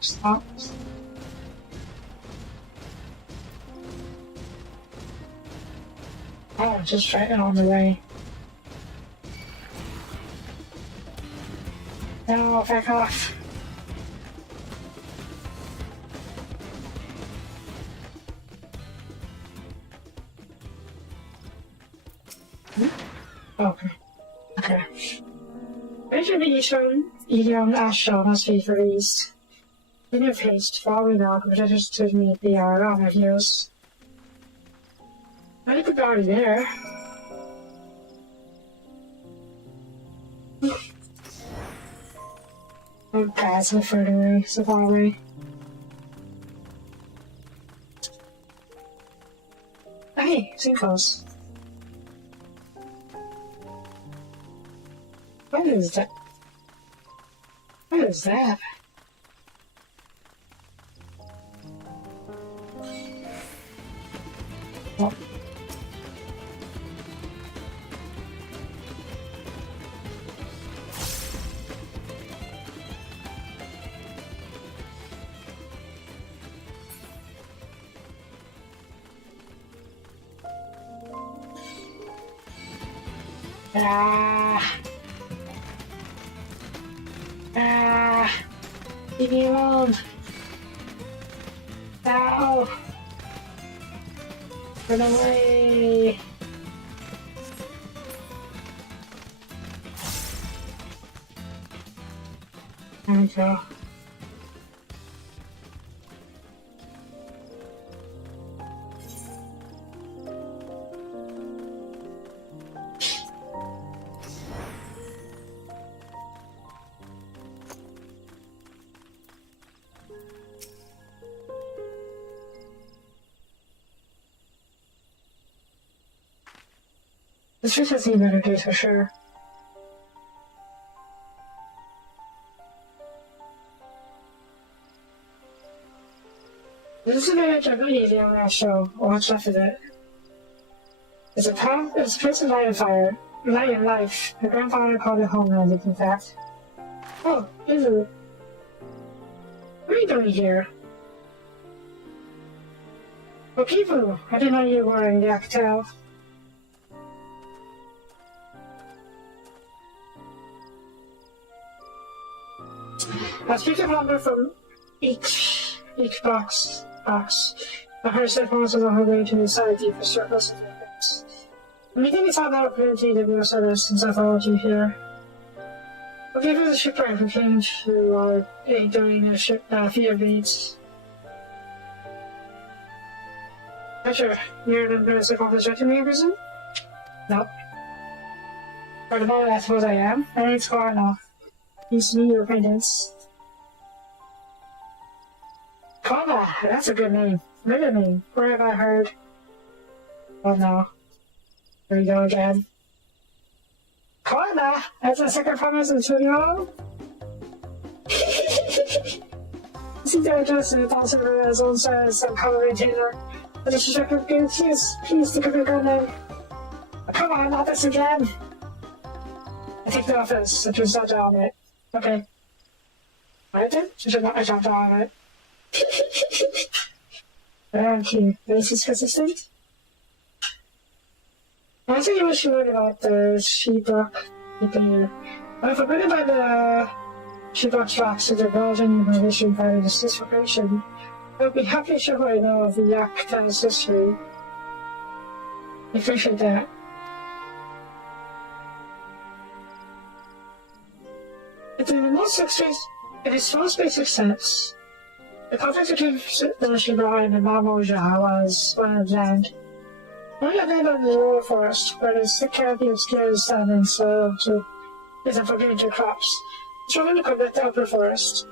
Stop. Oh, just right on the way. No, back off. Okay. Okay. Richard Egon Ashall must be released. In your haste, following our competitors to meet the armor heroes. I could be already there. Oh, God, so further away, so far away. Hey, sinkholes. What is that? What is that? Oh. Leave me alone. Ow. Run away. There we go. This just has to be better days for sure. This is a very easy on that show, or what's left of it. It's a place of light and fire, light and life. My grandfather called it homeland, in fact. Oh, Izu. What are you doing here? Oh, Kifu, I didn't know you were in Yak Tail. Let's pick up lumber from each box. The hard set points on her way to the side deep for surplus of things. I'm beginning to find that opportunity to be of service since I followed you here. I'll give you the shipwright who came to our aid during the fear raids. Sure, you're an aggressive officer to me, prison? No. For the moment, I suppose I am. My name's Cardinal. Used to be your acquaintance. Kama, that's a good name. Really name. Where have I heard? Oh no. There you go again. Kama, that's a second promise in Studio. Since I just in the thousand of his own size and color maintainer, but it's just a good please to come and name. Come on, not this again. I take the office, it was not on it. Okay. I did? I jumped on it. Thank you. Racist persistent? I think you wish you learned about the sheepdog here. I'm forbidden by the sheepdog tracks to divulge any information part of this dislocation. I would be happy to share what I know of the Yak Tail's history. I appreciate that. In its most basic sense, the conflict between the Shibai and the Mamoja was one of land. One of them in the lower forest, where the sick care of the obscure standing soil isn't forgiven to crops. Children to convert the upper forest.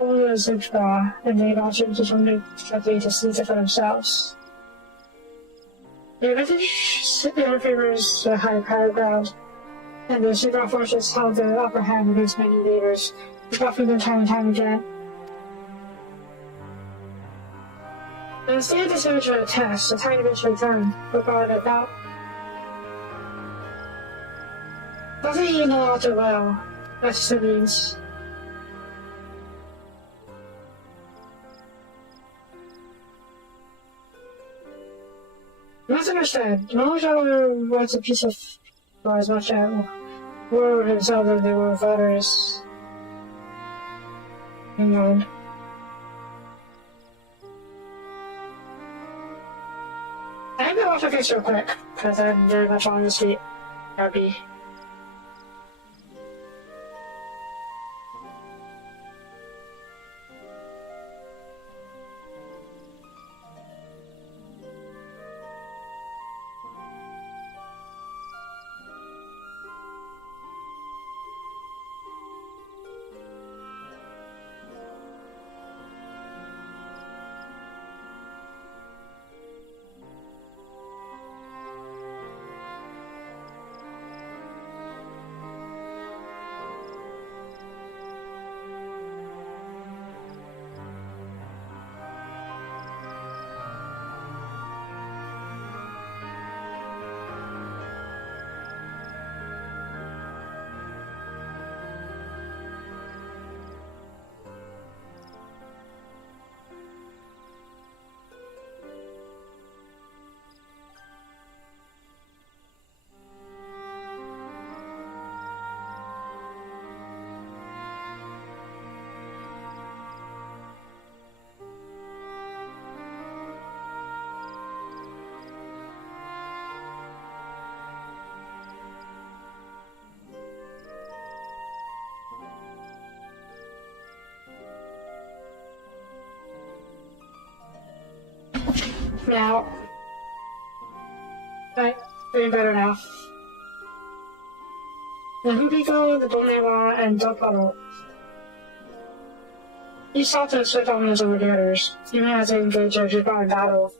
All those in Shibai, and they imagined to something to seize it for themselves. The advantage favors the high ground, and the Shibai forces held the upper hand against many invaders, buffing them time and time again. And instead of this original test, a tiny bit of time, regarded about. Doesn't even know how to well, that's just what it means. Let's understand. Knowledge was a piece of, or as much as were themselves as they were voters. Hang on. I have to watch the face real quick, because I'm very much on the street. Happy. Now. Right, doing better now. The Hubigo, the Donewa, and Dopalo. He sought to assert dominance over the others, even as they engaged Ojibwa in battle.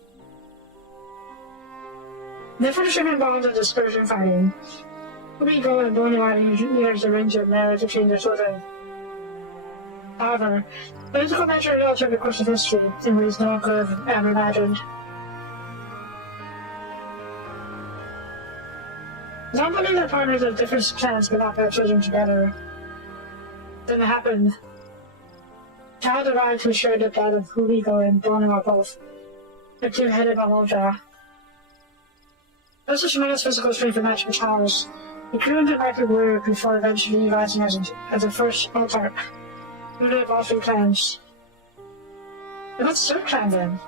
The fishermen bonds of dispersion fighting. Hubigo and Donewa used arranged their marriage between their children. However, the physical nature altered the course of history in ways no one could have ever imagined. Not putting their partners of different clans could not bear children together. Then it happened. Child arrived who shared the blood of Hubigo and Donewa both, the two-headed Mamoja. This was tremendous physical strength for matching powers. The crew and active warrior before eventually rising as the first autarch, ruler of all three clans. And what's the third clan then?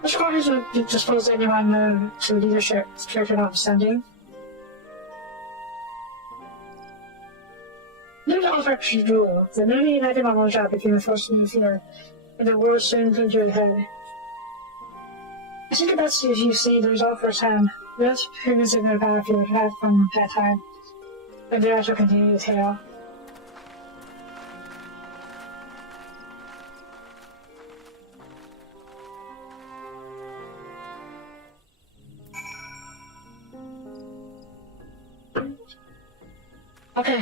Which quarters would dispose anyone to leadership, character notwithstanding? New to autarch's rule, the newly united Mamoja became the first to fear, and the war soon came to a head. I think the best is you see the result firsthand. That's previous in the battlefield had from that time, and there shall continue the tale. Okay,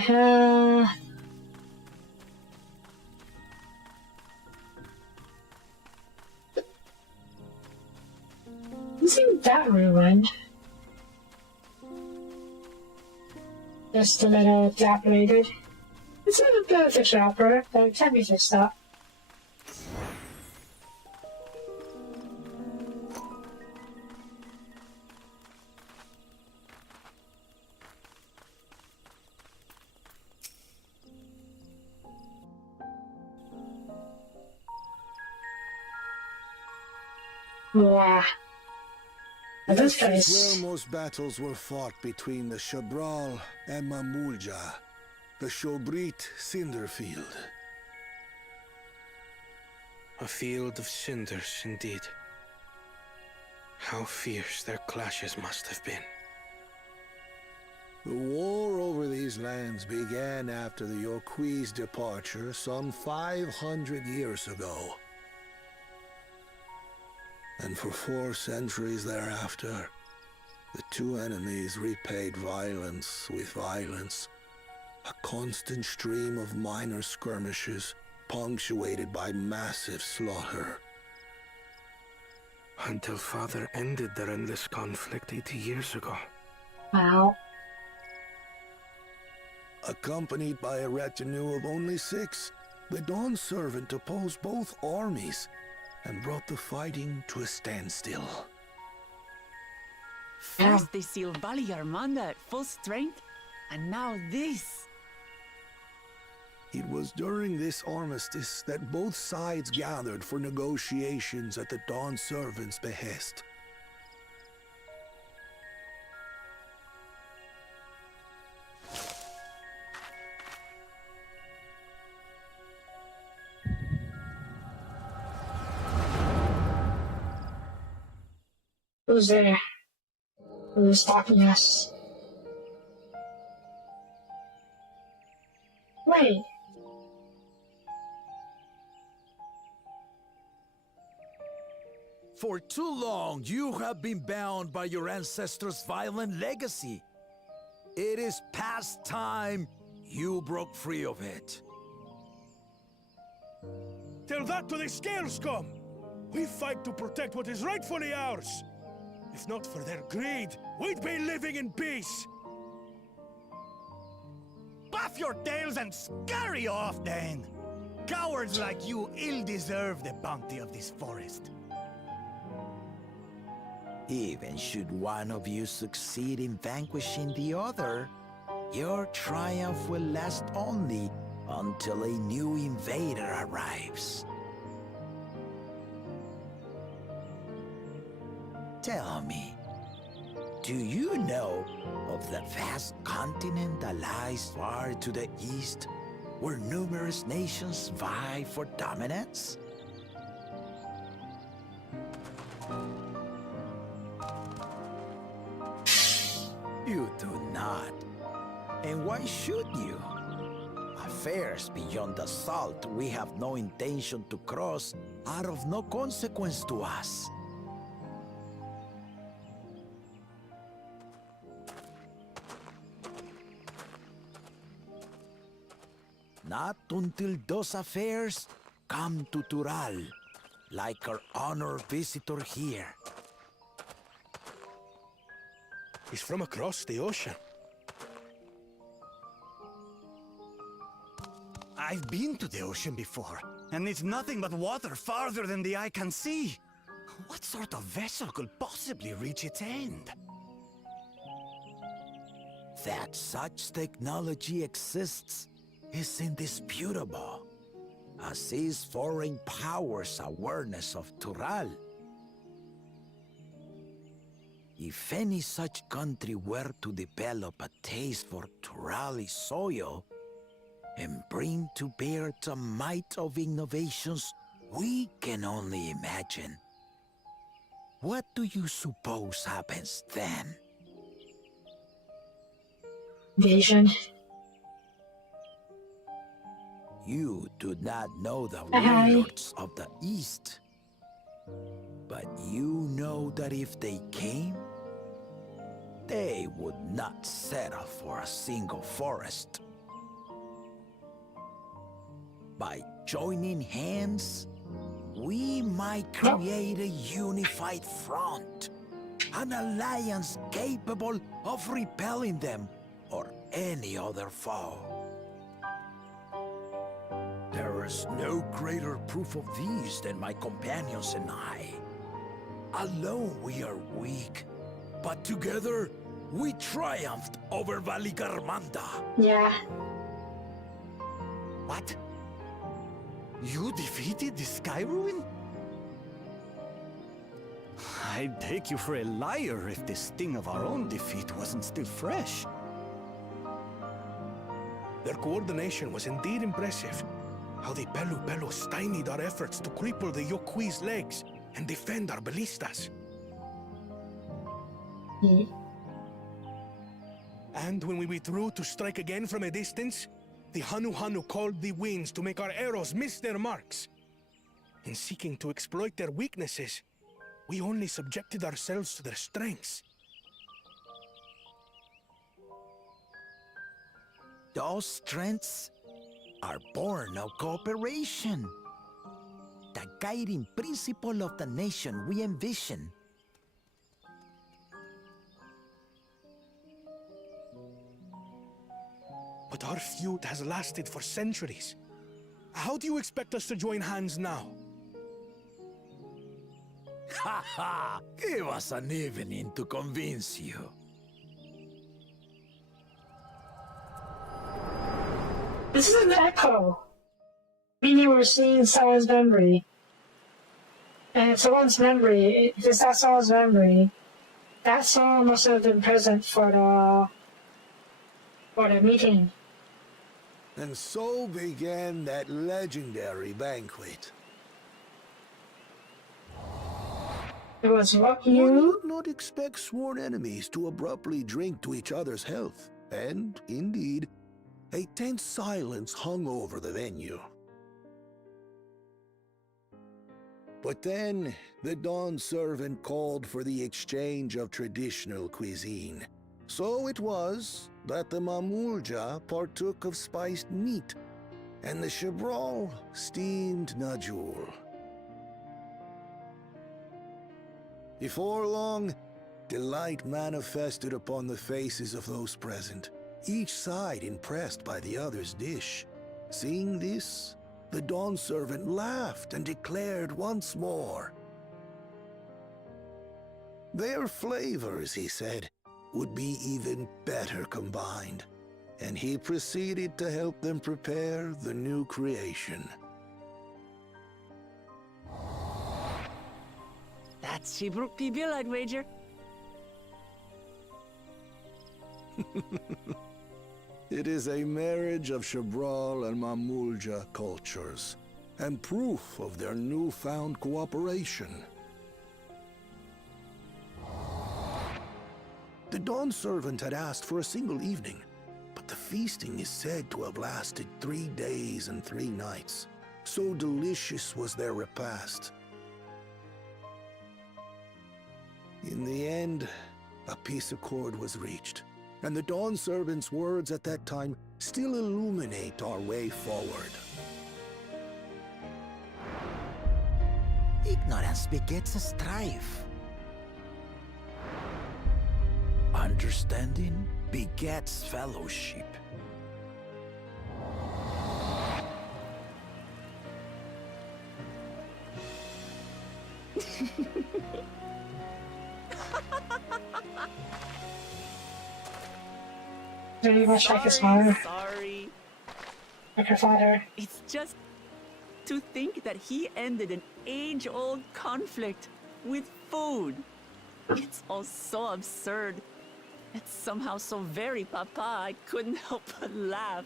isn't that ruined? Just a little dilapidated. It's a little bit of fixer upper, but it can be fixed up. Yeah. This is where most battles were fought between the Shabral and Mamulja, the Shobrit Cinder Field. A field of cinders, indeed. How fierce their clashes must have been. The war over these lands began after the Yokui's departure some 500 years ago. And for 4 centuries thereafter, the two enemies repaid violence with violence. A constant stream of minor skirmishes, punctuated by massive slaughter. Until Father ended their endless conflict 80 years ago. Wow. Accompanied by a retinue of only 6, the Dawn Servant opposed both armies, and brought the fighting to a standstill. First they sealed Valley Armanda at full strength, and now this. It was during this armistice that both sides gathered for negotiations at the Dawn Servant's behest. Who's there? Who's stopping us? Wait. For too long, you have been bound by your ancestors' violent legacy. It is past time you broke free of it. Tell that to the Scale Scum! We fight to protect what is rightfully ours! If not for their greed, we'd be living in peace! Buff your tails and scurry off, then! Cowards like you ill-deserve the bounty of this forest. Even should one of you succeed in vanquishing the other, your triumph will last only until a new invader arrives. Tell me, do you know of the vast continent that lies far to the east, where numerous nations vie for dominance? You do not. And why should you? Affairs beyond the salt we have no intention to cross are of no consequence to us. Not until those affairs come to Tural, like our honored visitor here. He's from across the ocean. I've been to the ocean before, and it's nothing but water farther than the eye can see. What sort of vessel could possibly reach its end? That such technology exists is indisputable, as is foreign powers' awareness of Tural. If any such country were to develop a taste for Turali soil and bring to bear the might of innovations we can only imagine, what do you suppose happens then? Vision. You do not know the warlords of the East, but you know that if they came, they would not settle for a single forest. By joining hands, we might create a unified front, an alliance capable of repelling them or any other foe. There is no greater proof of these than my companions and I. Alone we are weak, but together we triumphed over Valigarmanda. Yeah. What? You defeated the Sky Ruin? I'd take you for a liar if the sting of our own defeat wasn't still fresh. Their coordination was indeed impressive. How they Pelu stymied our efforts to cripple the Yokui's legs and defend our ballistas. And when we withdrew to strike again from a distance, the Hanu called the winds to make our arrows miss their marks. In seeking to exploit their weaknesses, we only subjected ourselves to their strengths. Those strengths are born of cooperation. The guiding principle of the nation we envision. But our feud has lasted for centuries. How do you expect us to join hands now? Ha ha! Give us an evening to convince you. This is an echo. Meaning we're seeing someone's memory. And if someone's memory, if it's not someone's memory, that someone must have been present for the meeting. And so began that legendary banquet. It was what One you... would not expect sworn enemies to abruptly drink to each other's health, and, indeed, a tense silence hung over the venue. But then, the Dawn servant called for the exchange of traditional cuisine. So it was that the Mamulja partook of spiced meat, and the Chebral steamed najul. Before long, delight manifested upon the faces of those present, each side impressed by the other's dish. Seeing this, the Dawn servant laughed and declared once more. Their flavors, he said, would be even better combined, and he proceeded to help them prepare the new creation. That's Shebruk Pibil, I'd wager. It is a marriage of Chebral and Mamulja cultures, and proof of their newfound cooperation. The Dawn servant had asked for a single evening, but the feasting is said to have lasted 3 days and 3 nights. So delicious was their repast. In the end, a peace accord was reached, and the Dawn servant's words at that time still illuminate our way forward. Ignorance begets a strife. Understanding begets fellowship. Very much like his mother, Sorry. like her father. It's just to think that he ended an age-old conflict with food. It's all so absurd. It's somehow so very papa, I couldn't help but laugh.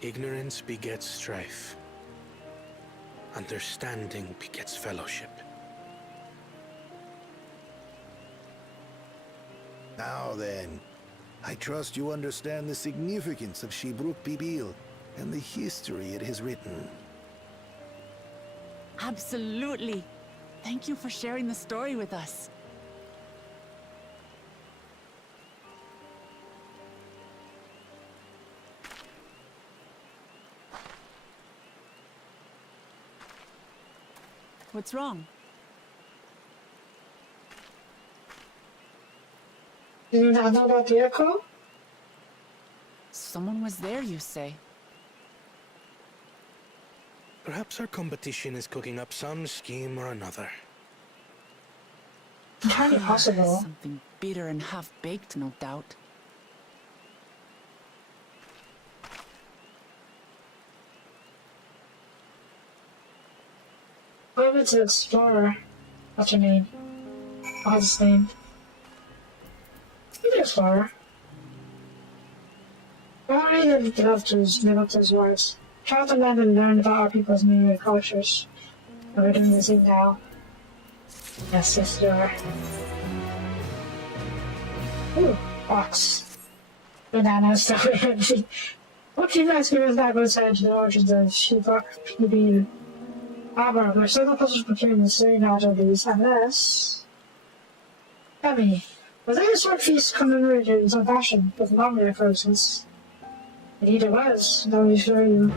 Ignorance begets strife. Understanding begets fellowship. Now then, I trust you understand the significance of Shebruk Pibil and the history it has written. Absolutely. Thank you for sharing the story with us. What's wrong? Do you not know about the echo? Someone was there, you say? Perhaps our competition is cooking up some scheme or another. Entirely possible. Something bitter and half-baked, no doubt. Maybe to explore. What's your name? What's his name? He's an explorer. I really love to live up to his words. Travel the land and learn about our people's new cultures. And we're doing the same now. Yes, yes, you are. Ooh, rocks. Bananas. What can you guys give us back outside to the origins of Shebruk Pibil? However, there are several puzzles between the same knowledge of these, unless... Tell me, was there a sword feast commemorated in some fashion, with Mumia, for instance? Indeed it was, let me show you.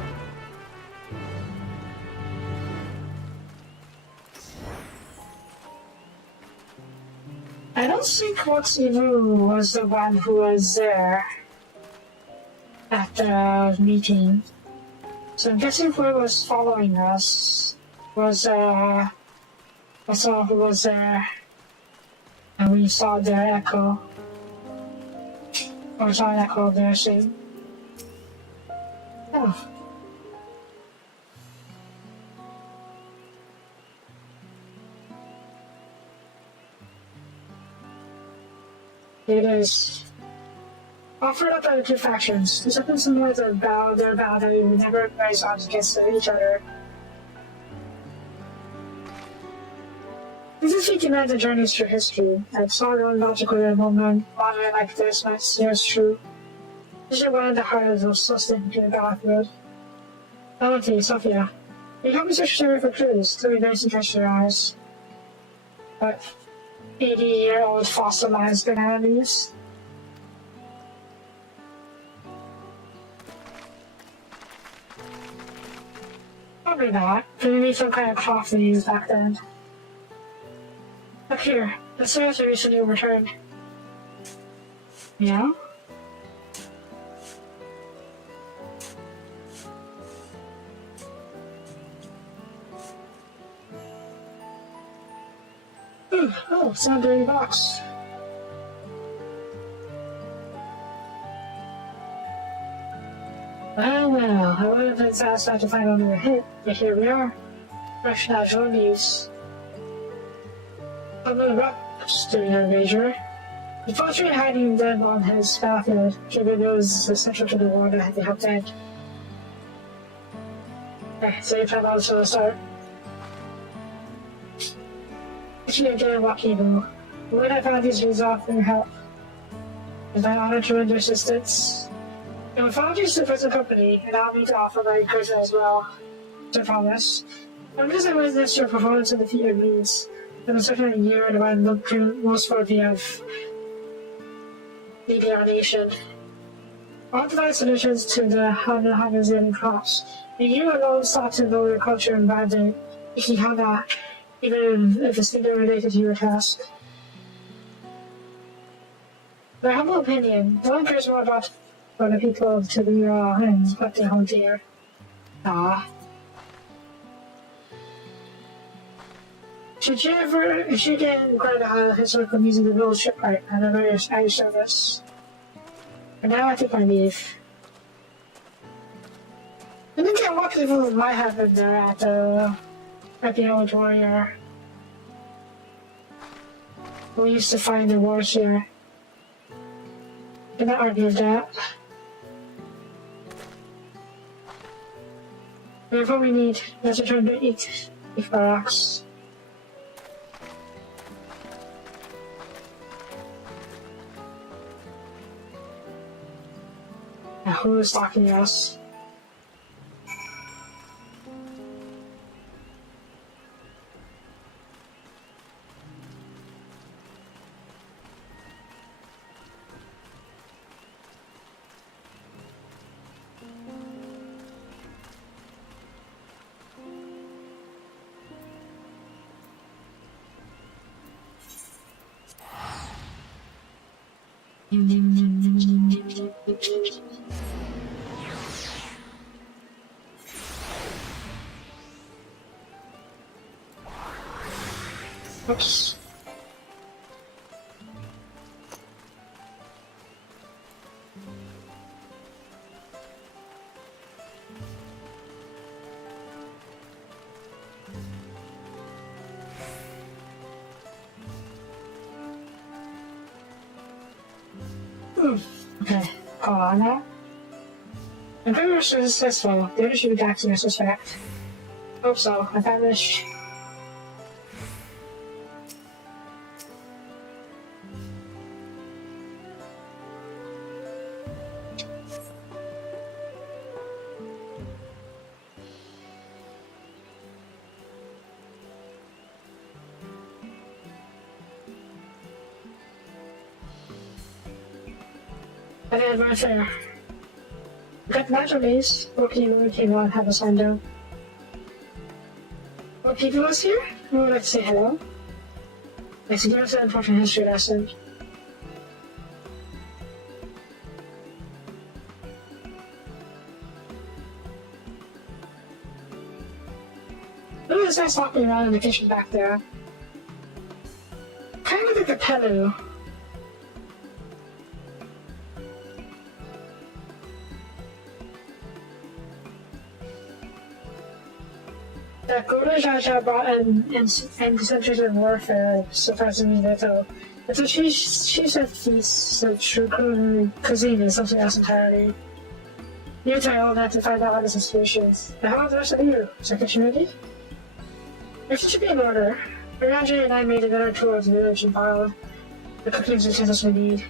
I don't think Roxy Roo was the one who was there. at the meeting. So I'm guessing whoever was following us was I saw who was there, and we saw their echo. Or saw an echo of their shape. Oh. It is offered up by the two factions. There's something similar to their vow that we would never rise arms against each other. This is feat demands a journey through history. I've saw no logical moment, wandering like this might seem as true. This is one of the heart of those sustain to the battlefield. Valentine, Sophia, you help me search for clues, to be nice and catch your eyes. But 80-year-old fossilized bananas. Probably not. Maybe some kind of cloth they used back then. Look here, the servants recently returned. Yeah? Oh, it's not a dirty box. Well, I would have been satisfied to find only a hit, but here we are. Fresh natural abuse. Under the rocks, during our major. The poetry hiding them on his battlefield, given it was essential to the war that they helped end. Okay, so you found out from the start. Actually, again, lucky though. When I found these rules off their help, it's my honor to render assistance. And apologies to the present company, and allow me to offer my encouragement as well. I promise. I'm just amazed that your performance in the theater means. It was certainly a year and when looked most worthy of leading our nation. All provide solutions to the Hana's crops. And you alone sought to know your culture and branding, Ikihana, even if it's not related to your task. My humble opinion, no one cares more about for the people to be raw and what they hold dear. Ah. If you get inquired about historical music of the old shipwright, I know your Irish service. But now I think I leave. I think what people might have been there at the old warrior. We used to find the wars here. Cannot argue with that. We have what we need. Let's return to eat beef barracks. Now, who is stalking us? Oops. Okay, call on now. I'm pretty much successful. The other should be back to your suspect. Hope so. I found this. I did right there. Got natural base. Working on have a sign down. What people was here? Who would like to say hello? I suggest an important history lesson. Look at this nice hopping around in the kitchen back there. Kind of like a Pelu. That Guru Jaja brought in Centuries of Warfare surprisingly little. It's a she said feast of true cuisine is something else entirely. You tell all that to find out what is suspicious. Now how are the rest of you? Is your kitchen ready? Everything should be in order. Raja and I made a better tour of the village and borrowed the cooking utensils we need.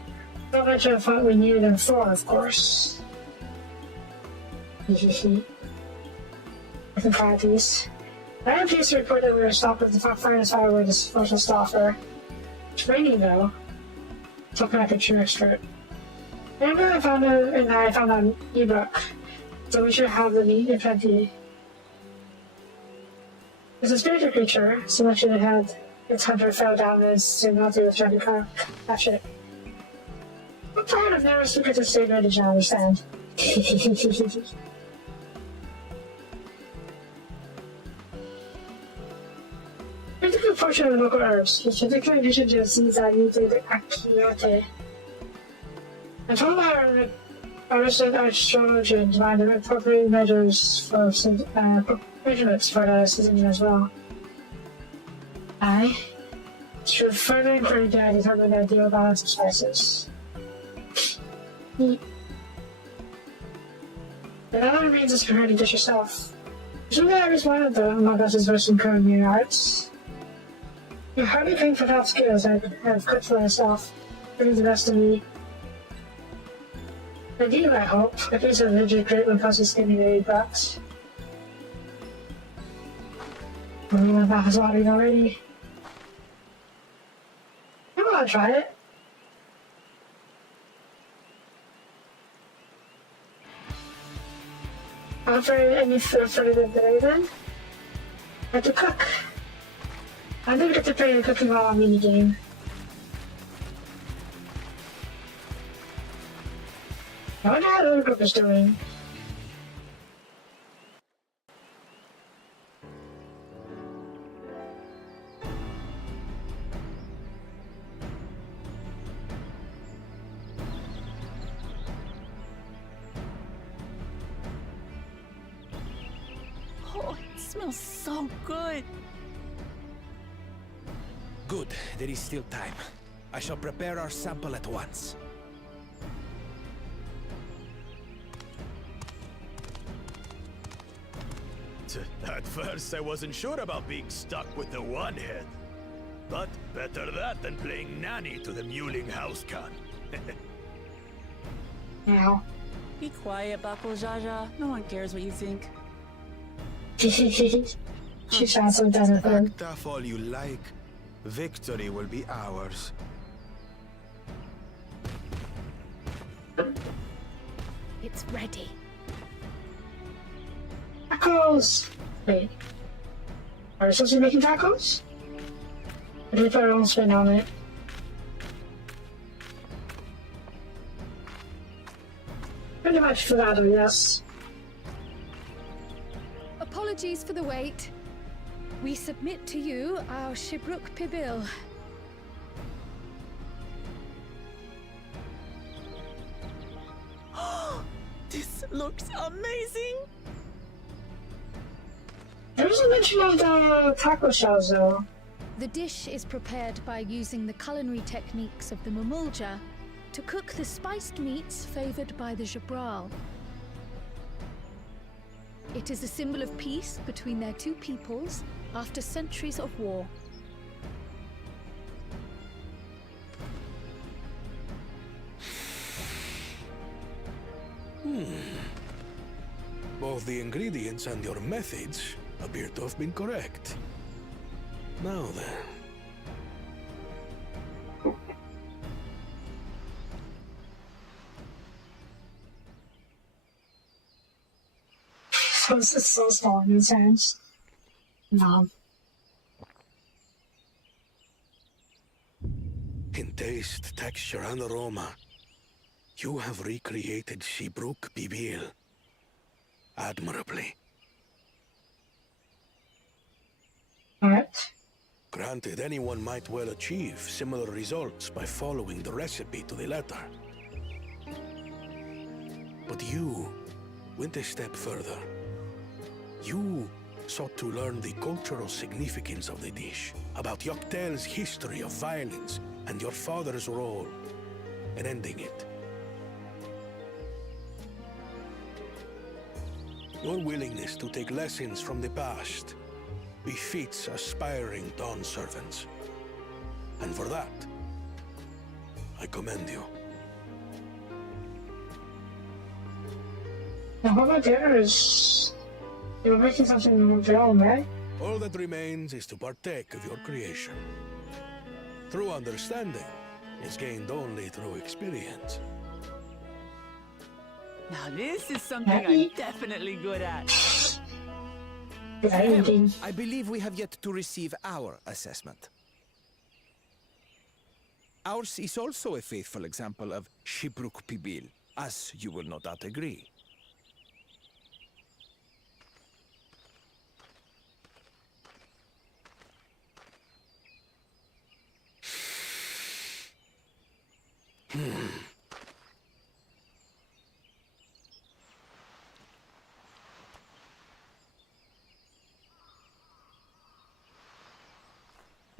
Not much of what we needed them for, of course. I can try these. I am pleased to report that we were stocked with the finest firewood as social stoffer. It's raining though. Talking like a true expert. Remember I found an ebook, so we should have the meat in plenty. It's a spiritual creature, so much that it had its hunter fell down as soon after was trying to cook. That shit. I'm tired of never secret to stay ready to understand. Here's a good portion of the local herbs, which particularly addition to the seeds that mutated akiyate. And from our resident astrologian find the appropriate measures for measurements for the season as well. I should further inquiry that determine the ideal balance of spices. Neat. The other remains is prepared to dish yourself. Presumably I was one of the among us is versed in culinary arts. You're hardly trained for top skills I have cooked for myself. Bring the best of me. Indeed, I hope. If it's a rigid great when comes to stimulated bucks. Well, my mouth is watering already. I want to try it. After any further delay then, I have to cook. I didn't get to play the cooking while I'm minigame. I wonder how the other group is doing. Oh, it smells so good. Good, there is still time. I shall prepare our sample at once. At first, I wasn't sure about being stuck with the one head. But better that than playing nanny to the mewling housecat. Now. Be quiet, Bakul Jaja. No one cares what you think. She sounds so done with him. Act off all you like. Victory will be ours. It's ready. Tacos! Wait. Are we supposed to be making tacos? Or do we put our own spin on it? Pretty much Fugado, yes. Apologies for the wait. We submit to you our Shibruk Pibil. This looks amazing! There was a mention of the taco shells, though. The dish is prepared by using the culinary techniques of the Mamulja to cook the spiced meats favored by the Jabral. It is a symbol of peace between their two peoples after centuries of war. Both the ingredients and your methods appear to have been correct. Now then. So this is so small in his hands. No. In taste, texture, and aroma, you have recreated Shibruk Bibil admirably. Alright. Granted, anyone might well achieve similar results by following the recipe to the letter. But you went a step further. You sought to learn the cultural significance of the dish, about Yoctel's history of violence, and your father's role in ending it. Your willingness to take lessons from the past befits aspiring Dawn servants. And for that, I commend you. Now, what about the others? They were making something of their own, right? All that remains is to partake of your creation. True understanding is gained only through experience. Now this is something I'm definitely good at. I believe we have yet to receive our assessment. Ours is also a faithful example of Shibruk Pibil, as you will no doubt agree.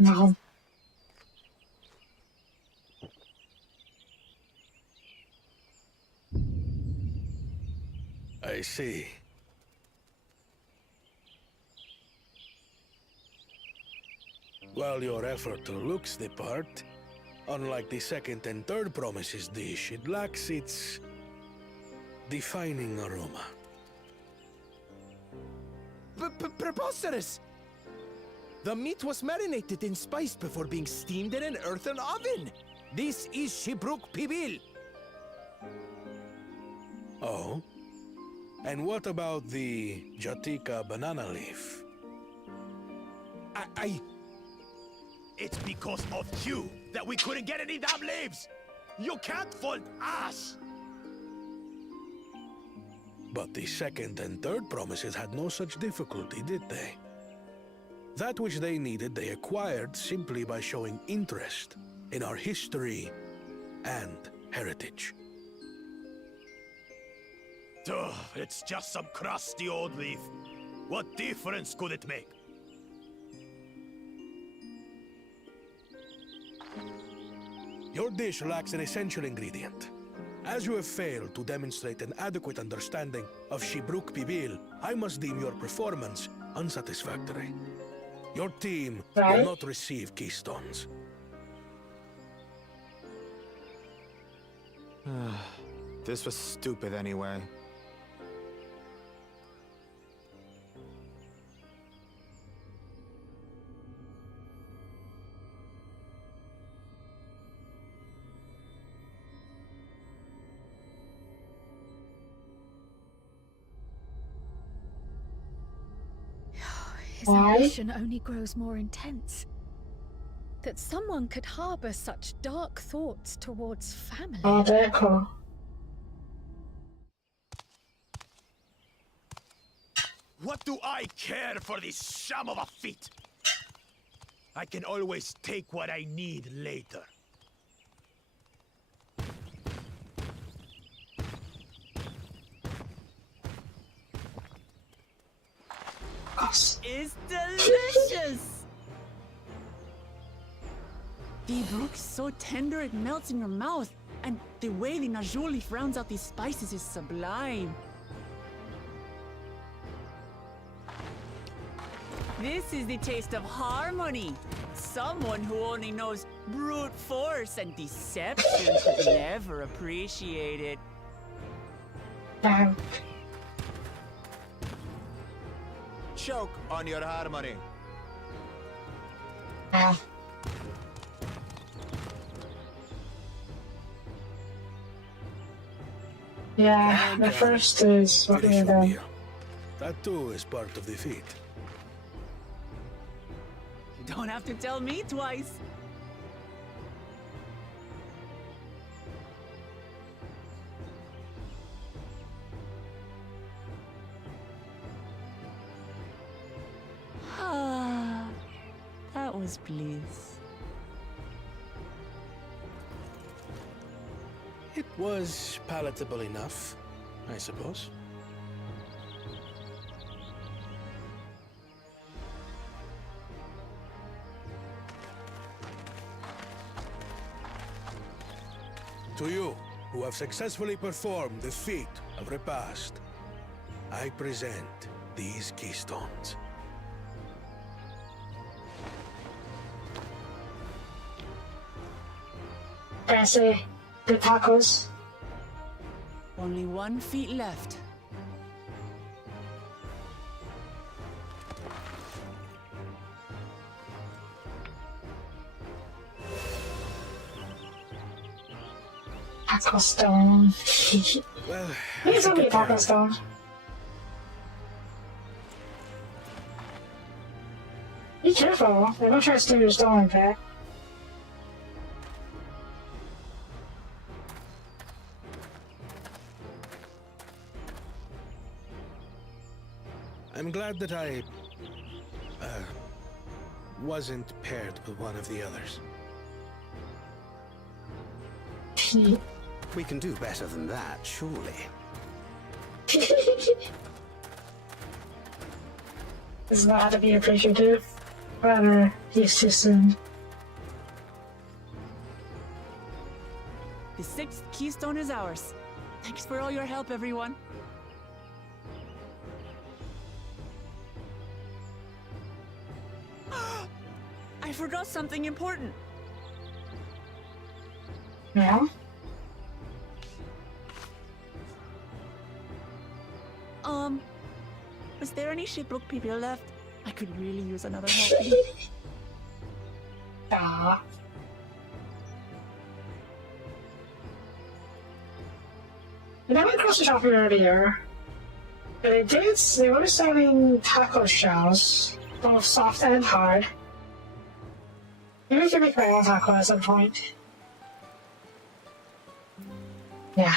No. I see. While your effort looks the part, unlike the second and third promises dish, it lacks its defining aroma. Preposterous! The meat was marinated in spice before being steamed in an earthen oven. This is Shibruk Pibil. Oh? And what about the Jatika banana leaf? It's because of you that we couldn't get any damn leaves! You can't fault us! But the second and third promises had no such difficulty, did they? That which they needed, they acquired simply by showing interest in our history and heritage. Duh, it's just some crusty old leaf. What difference could it make? Your dish lacks an essential ingredient. As you have failed to demonstrate an adequate understanding of Shibruk Pibil, I must deem your performance unsatisfactory. Your team will not receive keystones. This was stupid anyway. His ambition only grows more intense. That someone could harbor such dark thoughts towards family. Oh, very cool. What do I care for this sham of a feat? I can always take what I need later. It's delicious! The brook's so tender it melts in your mouth, and the way the najou leaf rounds out these spices is sublime. This is the taste of harmony. Someone who only knows brute force and deception could never appreciate it. Damn. Choke on your harmony. Yeah, the first is what we done. That too is part of the feat. You don't have to tell me twice. was bliss. It was palatable enough, I suppose. To you, who have successfully performed the feat of repast, I present these keystones. Can I say good tacos? Only 1 feet left. Taco stone. Well, It's only a taco stone. Be careful. They don't try to steal your stone like that. I'm glad that I wasn't paired with one of the others. We can do better than that, surely. This is not how to be appreciative. Rather, he's too soon. The 6th keystone is ours. Thanks for all your help, everyone. I forgot something important. Yeah? Was there any shipbook people left? I could really use another helping. Ah. And I went across the shop here earlier. They were selling taco shells, both soft and hard. Maybe we can make my own taco at some point. Yeah.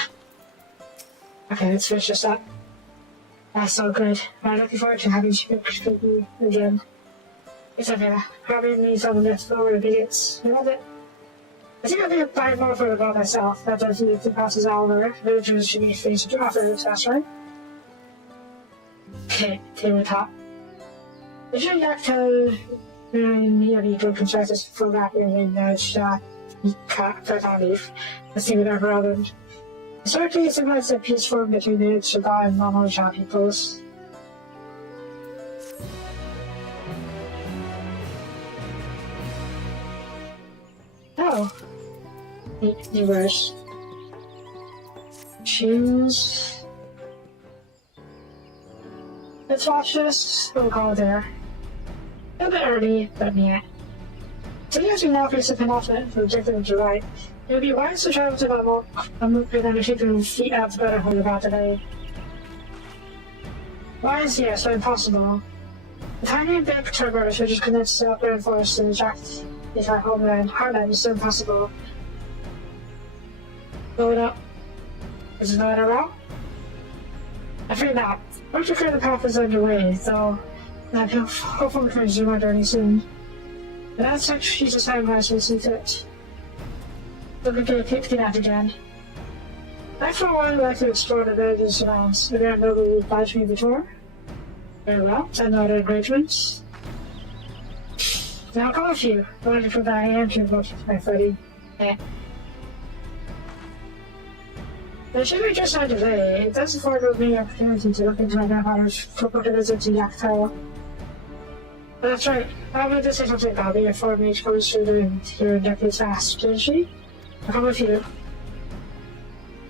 Okay, let's finish this up. That's so good. I'm looking forward to having you again. It's okay. Having me some of this over the bigots. I love it. I think I'll be buying more for about myself. That does need to pass us over. Villagers should be facing to offer this, that's right. Okay, tabletop. The Juniac tell me any good consensus for that in the shot. Cut on leaf. Let's see what I've rather. Certainly, it's a nice peace form between the Shabbat and normal shop peoples. Oh. Reverse. Choose. Let's watch this. We'll go there. A bit early, but yeah. So you guys now face a penultimate for objective of July. It would be wise to travel to Bamuk and then take the feet out the better hold about today. Wise, yes, but impossible. The tiny big turbos which is connected to the upper forest to eject if I homeland Harland is so impossible. Load up. Is it not around? I fear not. Work to clear the path is underway, though that hopefully can resume our journey soon. But as such, she's a sacrifice will see to it. Looking to kick the out again. I for one would like to explore the village's surrounds. The grand noble will oblige me before. Very well, send out engagements. Now I'll call a few. Wonderful that I am to invoke my footing. There should be just no delay. It does afford me the opportunity to look into my grandfather's corporate visit to Yaktail. That's right. I will just say something about the afford me exposure to here in decades fast, didn't she? I'll come with you.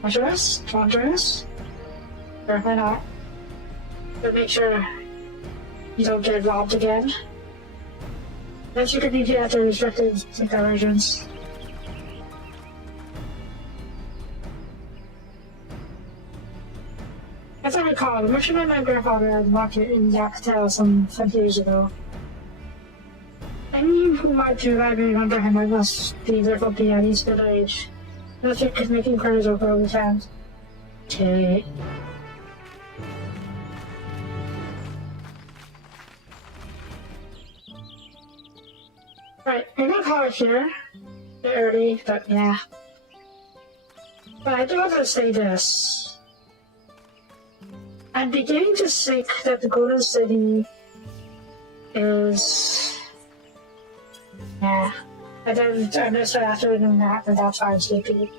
Want to rest? Want to rest? Or why not? But make sure you don't get robbed again. Then you can be after restricted diversions. As I recall, I mentioned my grandfather at the market in Yaktail some 20 years ago. Any who might survive remember him, I must be therefore be at his good age. No trick is making prayers over his hands. Okay. Right, we're gonna call it here. A bit early, but yeah. But I do want to say this. I'm beginning to think that the Golden City is... Yeah. I missed it after doing that, but that's why I'm sleepy.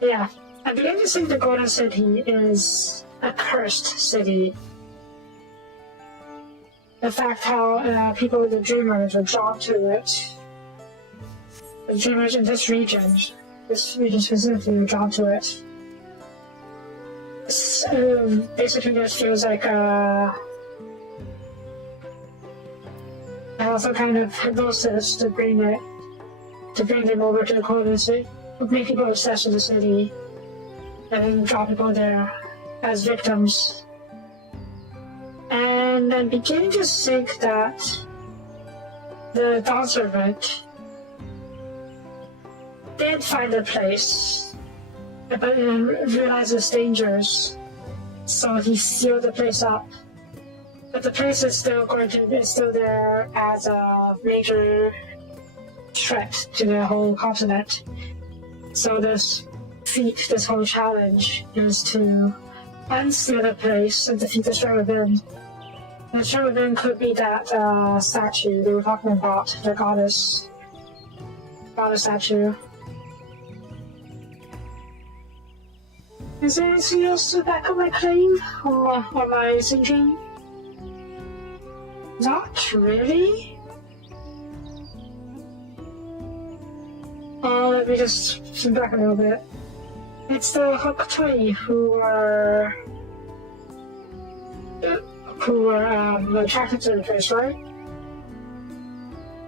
Yeah. I'm beginning to think the Golden City is a cursed city. The fact how people with the Dreamers are drawn to it. The Dreamers in this region specifically are drawn to it. Basically this feels like also kind of hypnosis to bring them over to the Golden City, make people obsessed with the city, and then draw people there as victims. And I'm beginning to think that the Dawn Servant did find a place, but then realized its dangers, so he sealed the place up. But the place is still there as a major threat to the whole continent. So this whole challenge is to unseal the place and defeat the Strong Within. The Strong Within could be that statue they were talking about, the goddess statue. Is there anything else to back up my claim or my thinking? Not really. Let me just think back a little bit. It's the Hoktoi who were attracted to the place, right?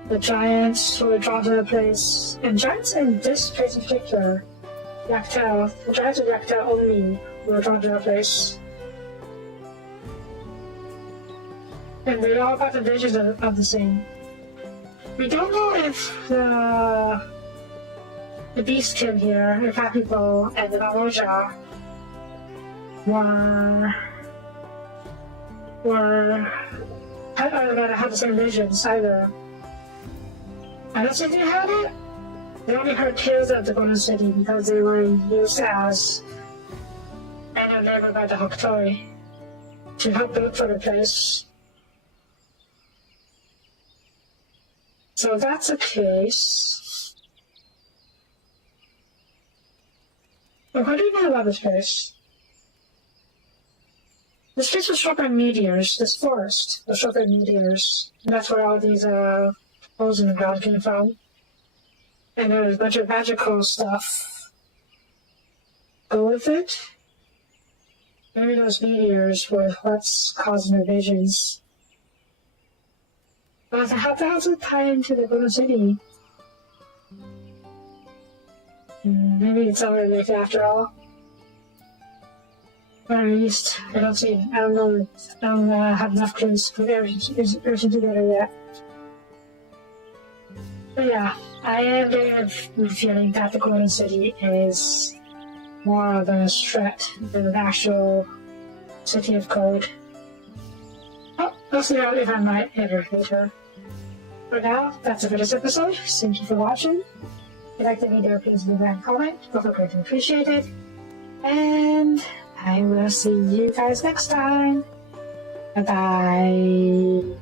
The giants who were drawn to the place, and giants in this place in particular, Yaktel, the giants of Yaktel only were drawn to the place. And they all got the visions of the same. We don't know if the Beast King here, the Cat People, and the Mamoja had the same visions either. I don't think they had it. They only heard tales of the Golden City because they were used as men and labor by the Hoktoi to help build for the place. So if that's the case, but what do you know about this place? This place was struck by meteors, this forest was struck by meteors, and that's where all these holes in the ground came from. And there was a bunch of magical stuff go with it. Maybe those meteors were what's causing the visions. But how does it tie into the Golden City? Maybe it's unrelated after all. Or at least, I don't have enough clues to put everything together yet. But yeah, I am getting the feeling that the Golden City is more of a threat than an actual city of code. Oh, I'll see if I might ever later. For now, that's it for this episode. Thank you for watching. If you liked the video, please leave a comment. Both are greatly appreciated. And I will see you guys next time. Bye-bye.